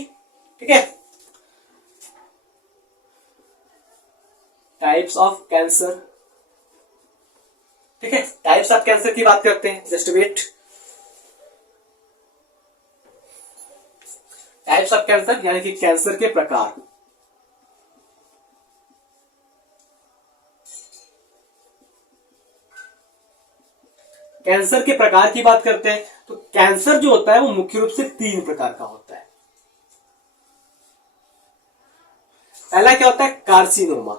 ठीक है, टाइप्स ऑफ कैंसर, ठीक है, टाइप्स ऑफ कैंसर की बात करते हैं, just wait. Types of cancer यानी कि कैंसर के प्रकार। कैंसर के प्रकार की बात करते हैं तो कैंसर जो होता है वो मुख्य रूप से 3 प्रकार का होता है। पहला क्या होता है, कार्सिनोमा,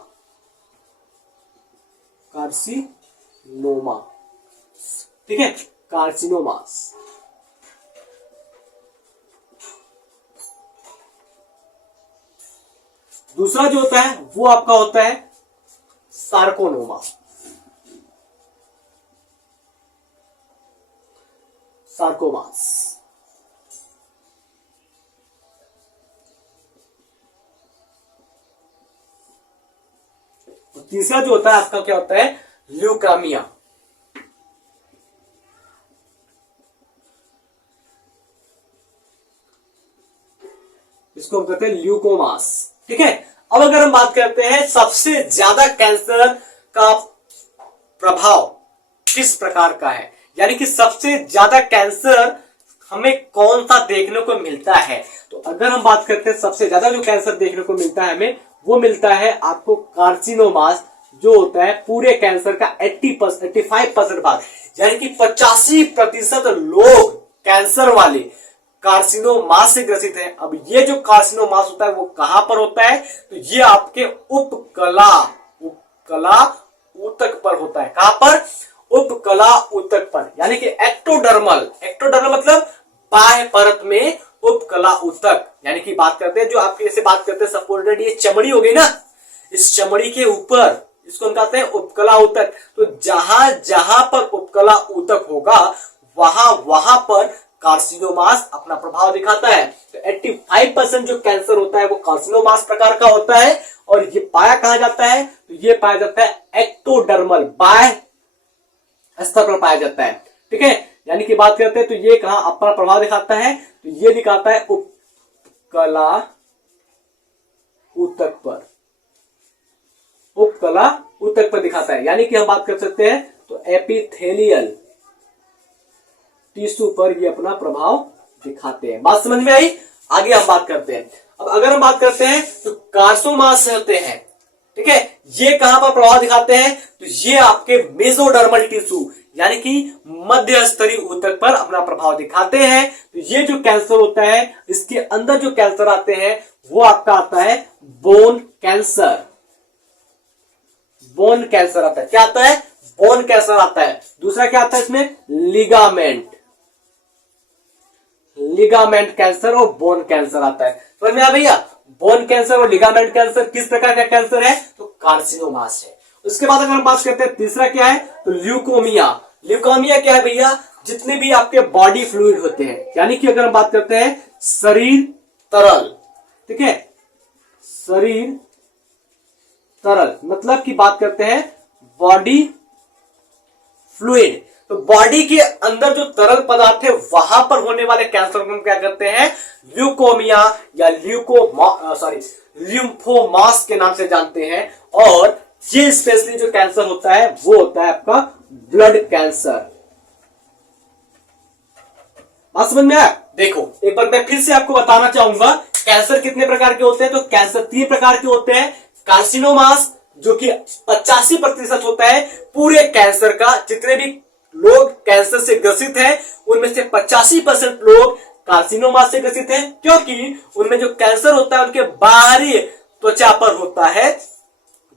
कार्सिनोमा, ठीक है, कार्सिनोमास। दूसरा जो होता है वो आपका होता है सार्कोनोमा, सार्कोमास। तीसरा जो होता है आपका क्या होता है, ल्यूकामिया। इसको हम कहते हैं ल्यूकोमास। ठीक है, अब अगर हम बात करते हैं सबसे ज्यादा कैंसर का प्रभाव किस प्रकार का है, यानी कि सबसे ज्यादा कैंसर हमें कौन सा देखने को मिलता है, तो अगर हम बात करते हैं सबसे ज्यादा जो कैंसर देखने को मिलता है हमें, वो मिलता है आपको कार्सिनोमास, जो होता है पूरे कैंसर का 85% भाग, यानी कि 85% लोग कैंसर वाले कार्सिनोमास से ग्रसित हैं। अब ये जो कार्सिनोमास होता है वो कहां पर होता है, तो ये आपके उपकला ऊतक पर होता है। कहां पर, उपकला ऊतक पर, यानी कि एक्टोडर्मल मतलब बाह्य परत में उपकला ऊतक, यानी कि बात करते हैं जो आपके जैसे बात करते हैं सपोर्टेड ये चमड़ी हो गई ना, इस चमड़ी के ऊपर इसको हम कहते हैं उपकला ऊतक। तो जहां जहां पर उपकला ऊतक होगा वहां पर कार्सिनोमास अपना प्रभाव दिखाता है। तो 85% जो कैंसर होता है वो कार्सिनोमास प्रकार का होता है, और ये पाया कहा जाता है, तो ये पाया जाता है एक्टोडर्मल, बाह्य स्तर पर पाया जाता है। ठीक है, यानी कि बात करते हैं तो ये कहां अपना प्रभाव दिखाता है, तो ये दिखाता है उपकला ऊतक पर, उपकला ऊतक पर दिखाता है। यानी कि हम बात कर सकते हैं तो एपिथेलियल टिश्यू पर ये अपना प्रभाव दिखाते हैं। बात समझ में आई? आगे हम बात करते हैं। अब अगर हम बात करते हैं तो कार्सिनोमास होते हैं, ठीक है, ये कहां पर प्रभाव दिखाते हैं, तो ये आपके मेसोडर्मल टिश्यू यानी कि मध्य स्तरीय ऊतक पर अपना प्रभाव दिखाते हैं। तो ये जो कैंसर होता है, इसके अंदर जो कैंसर आते हैं वो आपका आता है बोन कैंसर। बोन कैंसर आता है, क्या आता है, बोन कैंसर आता है। दूसरा क्या आता है इसमें, लिगामेंट कैंसर और बोन कैंसर आता है। समझ में आ भैया, बोन कैंसर और लिगामेंट कैंसर किस प्रकार का कैंसर है, तो कार्सिनोमास है। उसके बाद अगर हम बात करते हैं तीसरा क्या है, तो ल्यूकोमिया। ल्यूकोमिया क्या है भैया, जितने भी आपके बॉडी फ्लूइड होते हैं, यानी कि अगर हम बात करते हैं शरीर तरल, ठीक है, शरीर तरल मतलब की बात करते हैं बॉडी फ्लूइड, तो बॉडी के अंदर जो तरल पदार्थ है वहां पर होने वाले कैंसर को हम क्या करते हैं, ल्यूकोमिया या ल्यूम्फोमास के नाम से जानते हैं। और ये स्पेशली जो कैंसर होता है वो होता है आपका ब्लड कैंसर। बात समझ में आया? देखो एक बार मैं फिर से आपको बताना चाहूंगा कैंसर कितने प्रकार के होते हैं, तो कैंसर 3 प्रकार के होते हैं। कार्सिनोमास जो कि 85% होता है पूरे कैंसर का, जितने भी लोग कैंसर से ग्रसित हैं उनमें से 85% लोग कार्सिनोमास से ग्रसित हैं, क्योंकि उनमें जो कैंसर होता है उनके बाहरी त्वचा पर होता है,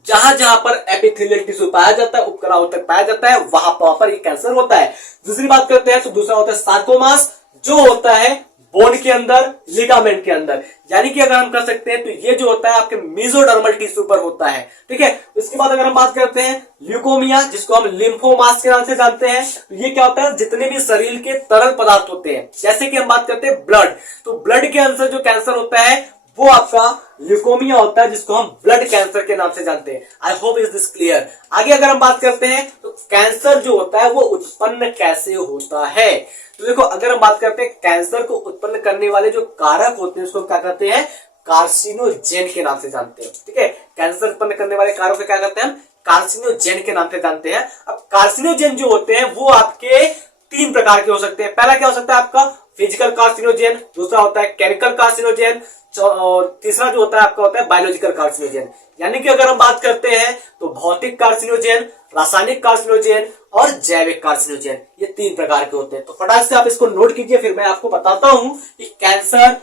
जहां जहां पर एपिथेलियल टिश्यू पाया जाता है, उपकला ऊतक पाया जाता है, वहां पर ये कैंसर होता है। दूसरी बात करते हैं तो दूसरा होता है सार्कोमास, जो होता है बोन के अंदर, लिगामेंट के अंदर, यानी कि अगर हम कर सकते हैं तो ये जो होता है आपके मेसोडर्मल टिश्यू पर होता है। ठीक है, उसके बाद अगर हम बात करते हैं ल्यूकोमिया, जिसको हम लिम्फोमास के नाम से जानते हैं, तो ये क्या होता है, जितने भी शरीर के तरल पदार्थ होते हैं, जैसे कि हम बात करते हैं ब्लड, तो ब्लड के अंदर जो कैंसर होता है वो आपका ल्यूकोमिया होता है, जिसको हम ब्लड कैंसर के नाम से जानते हैं। I hope is this clear. आगे अगर हम बात करते हैं तो कैंसर जो होता है वो उत्पन्न कैसे होता है, तो देखो अगर हम बात करते हैं कैंसर को उत्पन्न करने वाले जो कारक होते हैं उसको क्या कहते हैं, कार्सिनोजेन के नाम से जानते हैं। ठीक है, कैंसर उत्पन्न करने वाले कारक को क्या कहते हैं हम, कार्सिनोजेन के नाम से जानते हैं। अब कार्सिनोजेन जो होते हैं वो आपके 3 प्रकार के हो सकते हैं। पहला क्या हो सकता है आपका फिजिकल कार्सिनोजेन, दूसरा होता है केमिकल कार्सिनोजेन, और तीसरा जो होता है आपका होता है बायोलॉजिकल कार्सिनोजेन। यानी कि अगर हम बात करते हैं तो भौतिक कार्सिनोजेन, रासायनिक कार्सिनोजेन और जैविक कार्सिनोजेन, ये 3 प्रकार के होते हैं। तो फटाक से आप इसको नोट कीजिए, फिर मैं आपको बताता हूं कि कैंसर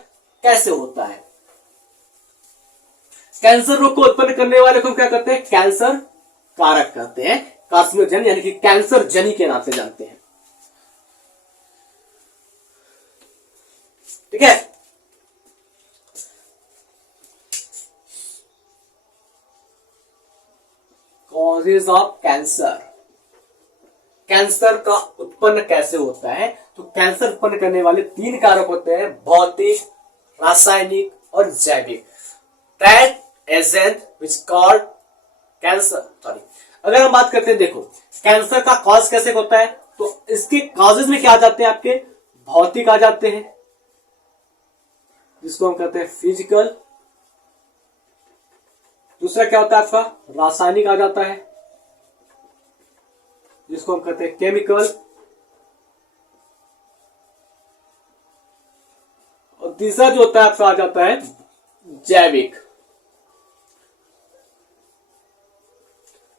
कैसे होता है। कैंसर रोग को उत्पन्न करने वाले को हम क्या कहते हैं, कैंसर कारक कहते हैं, कार्सिनोजेन यानी कि कैंसर जनी के नाम से जानते हैं। ठीक है, कॉजेज ऑफ कैंसर, कैंसर का उत्पन्न कैसे होता है, तो कैंसर उत्पन्न करने वाले 3 कारक होते हैं, भौतिक, रासायनिक और जैविक। दैट एजेंट व्हिच कॉज अगर हम बात करते हैं, देखो कैंसर का कॉज कैसे होता है, तो इसके कॉजेज में क्या आ जाते हैं आपके, भौतिक आ जाते हैं, जिसको हम कहते हैं फिजिकल। दूसरा क्या होता है आपका, रासायनिक आ जाता है, जिसको हम कहते हैं केमिकल। और तीसरा जो होता है आपका आ जाता है जैविक,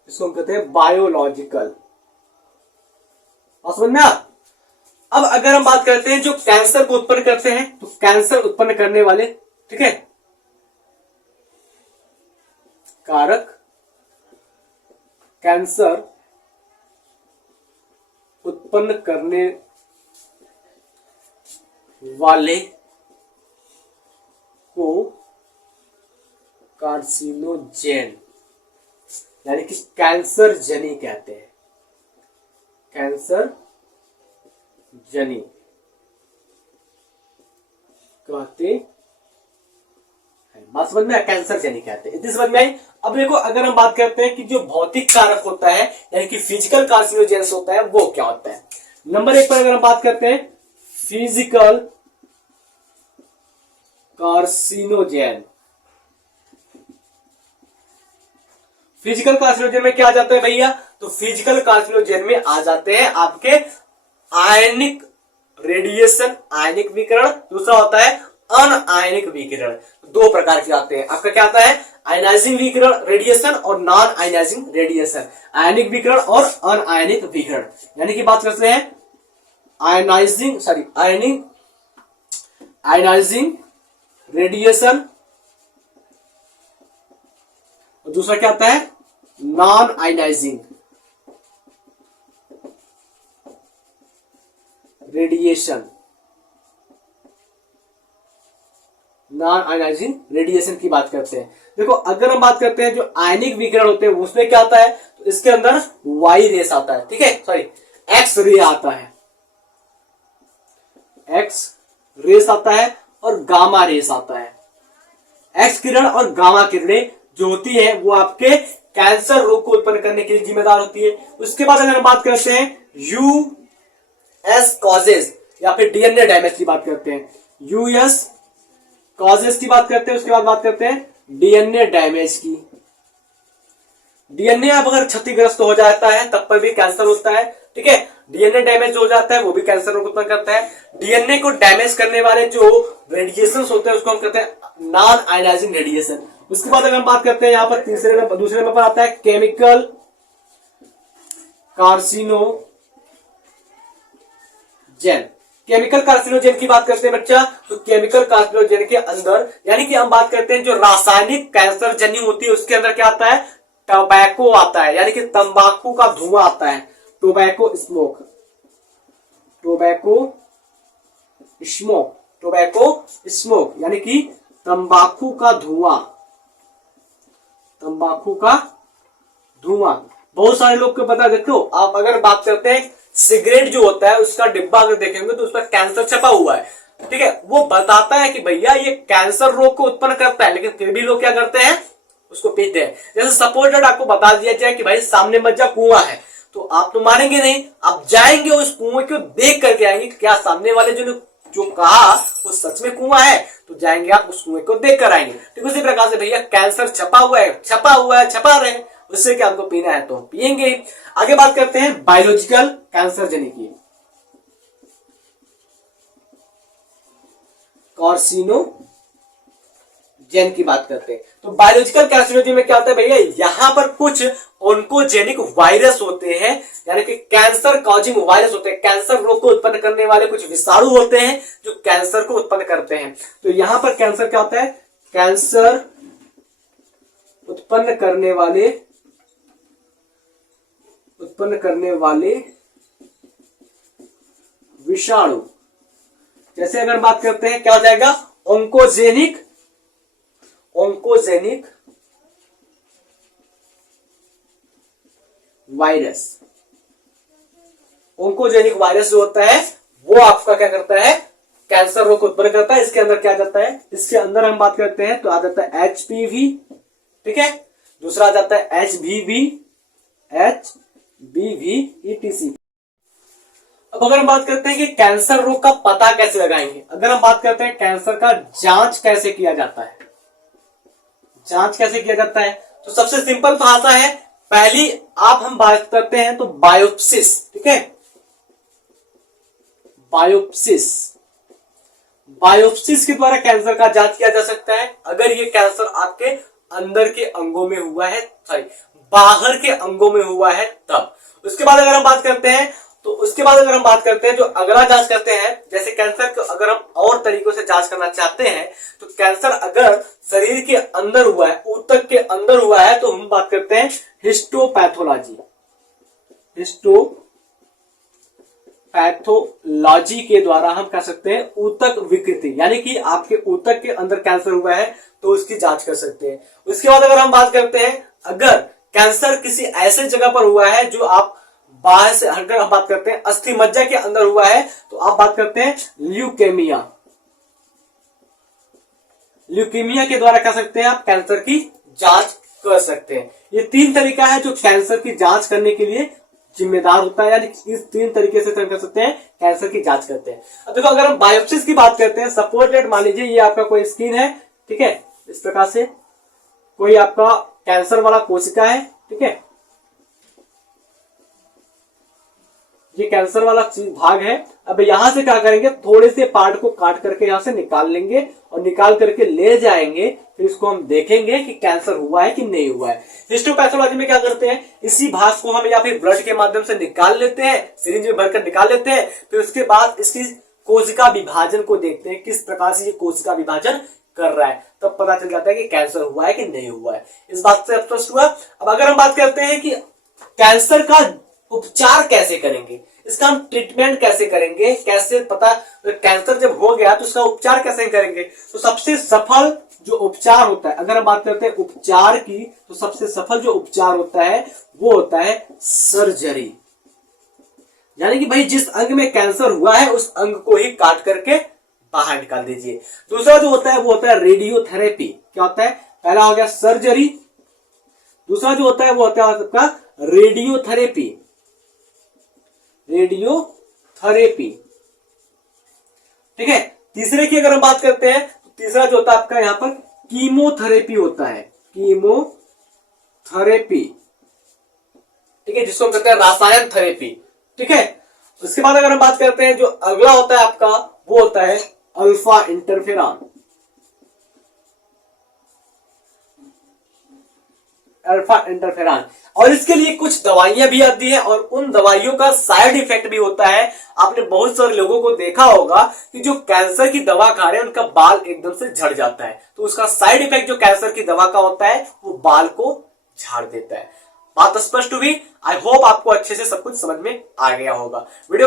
इसको हम कहते हैं बायोलॉजिकल। और समझ में अब अगर हम बात करते हैं जो कैंसर को उत्पन्न करते हैं, तो कैंसर उत्पन्न करने वाले, ठीक है, कारक, कैंसर उत्पन्न करने वाले को कार्सिनोजेन यानी कि कैंसर जनी कहते हैं, कैंसर जनी कहते हैं। बात समझ में, कैंसर जनी कहते हैं, इतनी समझ में आई। अब देखो अगर हम बात करते हैं कि जो भौतिक कारक होता है यानी कि फिजिकल कार्सिनोजेंस होता है, वो क्या होता है। नंबर 1 पर अगर हम बात करते हैं फिजिकल कार्सिनोजेन, फिजिकल कार्सिनोजेन में क्या आ जाता है भैया, तो फिजिकल कार्सिनोजेन में आ जाते हैं आपके आयनिक रेडिएशन, आयनिक विकिरण। दूसरा होता है अनआयनिक विकिरण। दो प्रकार के आते हैं, आपका क्या आता है, आयनाइजिंग विकिरण रेडिएशन और नॉन आयनाइजिंग रेडिएशन, आयनिक विकिरण और अनआयनिक विकिरण। यानी कि बात करते हैं आयनाइजिंग रेडिएशन, और दूसरा क्या आता है, non ionising radiation, non ionising radiation की बात करते हैं। देखो अगर हम बात करते हैं जो आयनिक विकिरण होते हैं उसमें क्या आता है, तो इसके अंदर वाई रेस आता है, ठीक है, सॉरी एक्स रे आता है, एक्स रेस आता है और गामा रेस आता है। एक्स किरण और गामा किरणें जो होती है वो आपके कैंसर रोग को उत्पन्न करने के लिए जिम्मेदार होती है। उसके बाद अगर हम बात करते हैं यूएस कॉजेज या फिर डीएनए डैमेज की बात करते हैं, यूएस कॉजेज की बात करते हैं, उसके बाद बात करते हैं डीएनए डैमेज की। डीएनए अब अगर क्षतिग्रस्त हो जाता है तब पर भी कैंसर होता है, ठीक है, डीएनए डैमेज हो जाता है वो भी कैंसर रोग उत्पन्न करता है। डीएनए को डैमेज करने वाले जो रेडिएशन होते हैं उसको हम कहते हैं नॉन आयनाइजिंग रेडिएशन। उसके बाद अगर हम बात करते हैं यहाँ पर दूसरे नंबर पर आता है केमिकल कार्सिनोजेन। केमिकल कार्सिनोजेन की बात करते हैं बच्चा, तो केमिकल कार्सिनोजेन के अंदर यानी कि हम बात करते हैं जो रासायनिक कैंसर जन्य होती है उसके अंदर क्या आता है, टोबैको आता है, यानी कि तंबाकू का धुआं आता है, टोबैको स्मोक, टोबैको स्मोक यानी कि तंबाकू का धुआं, बहुत सारे लोग को पता है। देखो आप अगर बात करते हैं सिगरेट जो होता है उसका डिब्बा अगर देखेंगे तो उस पर कैंसर छपा हुआ है, ठीक है, वो बताता है कि भैया ये कैंसर रोग को उत्पन्न करता है, लेकिन फिर भी लोग क्या करते हैं, उसको पीते हैं। जैसे सपोज आपको बता दिया जाए कि भाई सामने मज्जा कुआं है, तो आप तो मानेंगे नहीं, आप जाएंगे उस कुएं को देख करके आएंगे क्या सामने वाले जो कहा वो सच में कुआं है, तो जाएंगे आप उस कुएं को देख कर आएंगे। ठीक उसी प्रकार से भैया कैंसर छपा हुआ है, छपा रहे, उससे क्या हमको पीना है तो हम पिएंगे। आगे बात करते हैं बायोलॉजिकल कैंसर जनिक की, कार्सिनोजेन की बात करते हैं। तो बायोलॉजिकल कैंसरोजेन में क्या होता है भैया, यहां पर कुछ ओन्कोजेनिक वायरस होते हैं, यानी कि कैंसर कॉजिंग वायरस होते हैं, कैंसर रोग को उत्पन्न करने वाले कुछ विषाणु होते हैं जो कैंसर को उत्पन्न करते हैं। तो यहां पर कैंसर क्या होता है, कैंसर उत्पन्न करने वाले विषाणु, जैसे अगर बात करते हैं क्या हो जाएगा, ओन्कोजेनिक वायरस। ओन्कोजेनिक वायरस जो होता है वो आपका क्या करता है, कैंसर रोग को उत्पन्न करता है। इसके अंदर क्या जाता है, इसके अंदर हम बात करते हैं तो आ जाता है एचपीवी, ठीक है। दूसरा आ जाता है HBV/ETC। अब अगर हम बात करते हैं कि कैंसर रोग का पता कैसे लगाएंगे, अगर हम बात करते हैं कैंसर का जांच कैसे किया जाता है, जांच कैसे किया जाता है, तो सबसे सिंपल भाषा है, पहली हम बात करते हैं तो बायोप्सिस, ठीक है, बायोप्सिस के द्वारा कैंसर का जांच किया जा सकता है। अगर ये कैंसर आपके अंदर के अंगों में हुआ है, सॉरी बाहर के अंगों में हुआ है तब। उसके बाद अगर हम बात करते हैं जो अगला जांच करते हैं, जैसे कैंसर को अगर हम और तरीकों से जांच करना चाहते हैं, तो कैंसर अगर शरीर के अंदर हुआ है, ऊतक के अंदर हुआ है, तो हम बात करते हैं हिस्टोपैथोलॉजी के द्वारा हम कह सकते हैं ऊतक विकृति, यानी कि आपके ऊतक के अंदर कैंसर हुआ है तो उसकी जांच कर सकते हैं। उसके बाद अगर हम बात करते हैं, अगर कैंसर किसी ऐसे जगह पर हुआ है जो आप बाहर से, अगर हम बात करते हैं अस्थि मज्जा के अंदर हुआ है, तो आप बात करते हैं ल्यूकेमिया के द्वारा कह सकते हैं आप कैंसर की जांच कर सकते हैं। ये 3 तरीका है जो कैंसर की जांच करने के लिए जिम्मेदार होता है, यानी इस 3 तरीके से कर सकते हैं कैंसर की जांच करते हैं। अब देखो अगर हम बायोप्सिस की बात करते हैं, सपोज दैट मान लीजिए ये आपका कोई स्किन है, ठीक है, इस प्रकार से कोई आपका कैंसर वाला कोशिका है, ठीक है, ये कैंसर वाला भाग है। अब यहां से क्या करेंगे, थोड़े से पार्ट को काट करके यहां से निकाल लेंगे और निकाल करके ले जाएंगे, फिर इसको हम देखेंगे कि कैंसर हुआ है कि नहीं हुआ है। हिस्टोपैथोलॉजी में क्या करते हैं, इसी भाग को हम या फिर ब्लड के माध्यम से निकाल लेते हैं, सिरिंज में भरकर निकाल लेते हैं, फिर उसके बाद इसकी कोशिका विभाजन को देखते हैं, किस प्रकार से ये कोशिका विभाजन कर रहा है, तब पता चल जाता है कि कैंसर हुआ है कि नहीं हुआ है। इस बात से स्पष्ट हुआ। अब अगर हम बात करते हैं कि कैंसर का उपचार कैसे करेंगे, इसका हम ट्रीटमेंट कैसे करेंगे, कैसे पता कैंसर जब हो गया तो उसका उपचार कैसे करेंगे, तो सबसे सफल जो उपचार होता है, अगर हम बात करते हैं उपचार की, तो सबसे सफल जो उपचार होता है वो होता है सर्जरी। यानी कि भाई जिस अंग में कैंसर हुआ है उस अंग को ही काट करके बाहर निकाल दीजिए। दूसरा जो होता है वो होता है रेडियोथेरेपी। क्या होता है, पहला हो गया सर्जरी, दूसरा जो होता है वो होता है आपका रेडियोथेरेपी, ठीक है। तीसरे की अगर हम बात करते हैं तो तीसरा जो होता है आपका यहां पर कीमोथेरेपी होता है, कीमोथेरेपी, ठीक है, जिसको हम कहते हैं रासायन थेरेपी, ठीक है। उसके बाद अगर हम बात करते हैं जो अगला होता है आपका वो होता है अल्फा इंटरफेरॉन, और इसके लिए कुछ दवाइयां भी आती है और उन दवाइयों का साइड इफेक्ट भी होता है। आपने बहुत सारे लोगों को देखा होगा कि जो कैंसर की दवा खा रहे हैं उनका बाल एकदम से झड़ जाता है, तो उसका साइड इफेक्ट जो कैंसर की दवा का होता है वो बाल को झाड़ देता है। बात स्पष्ट हुई। आई होप आपको अच्छे से सब कुछ समझ में आ गया होगा। वीडियो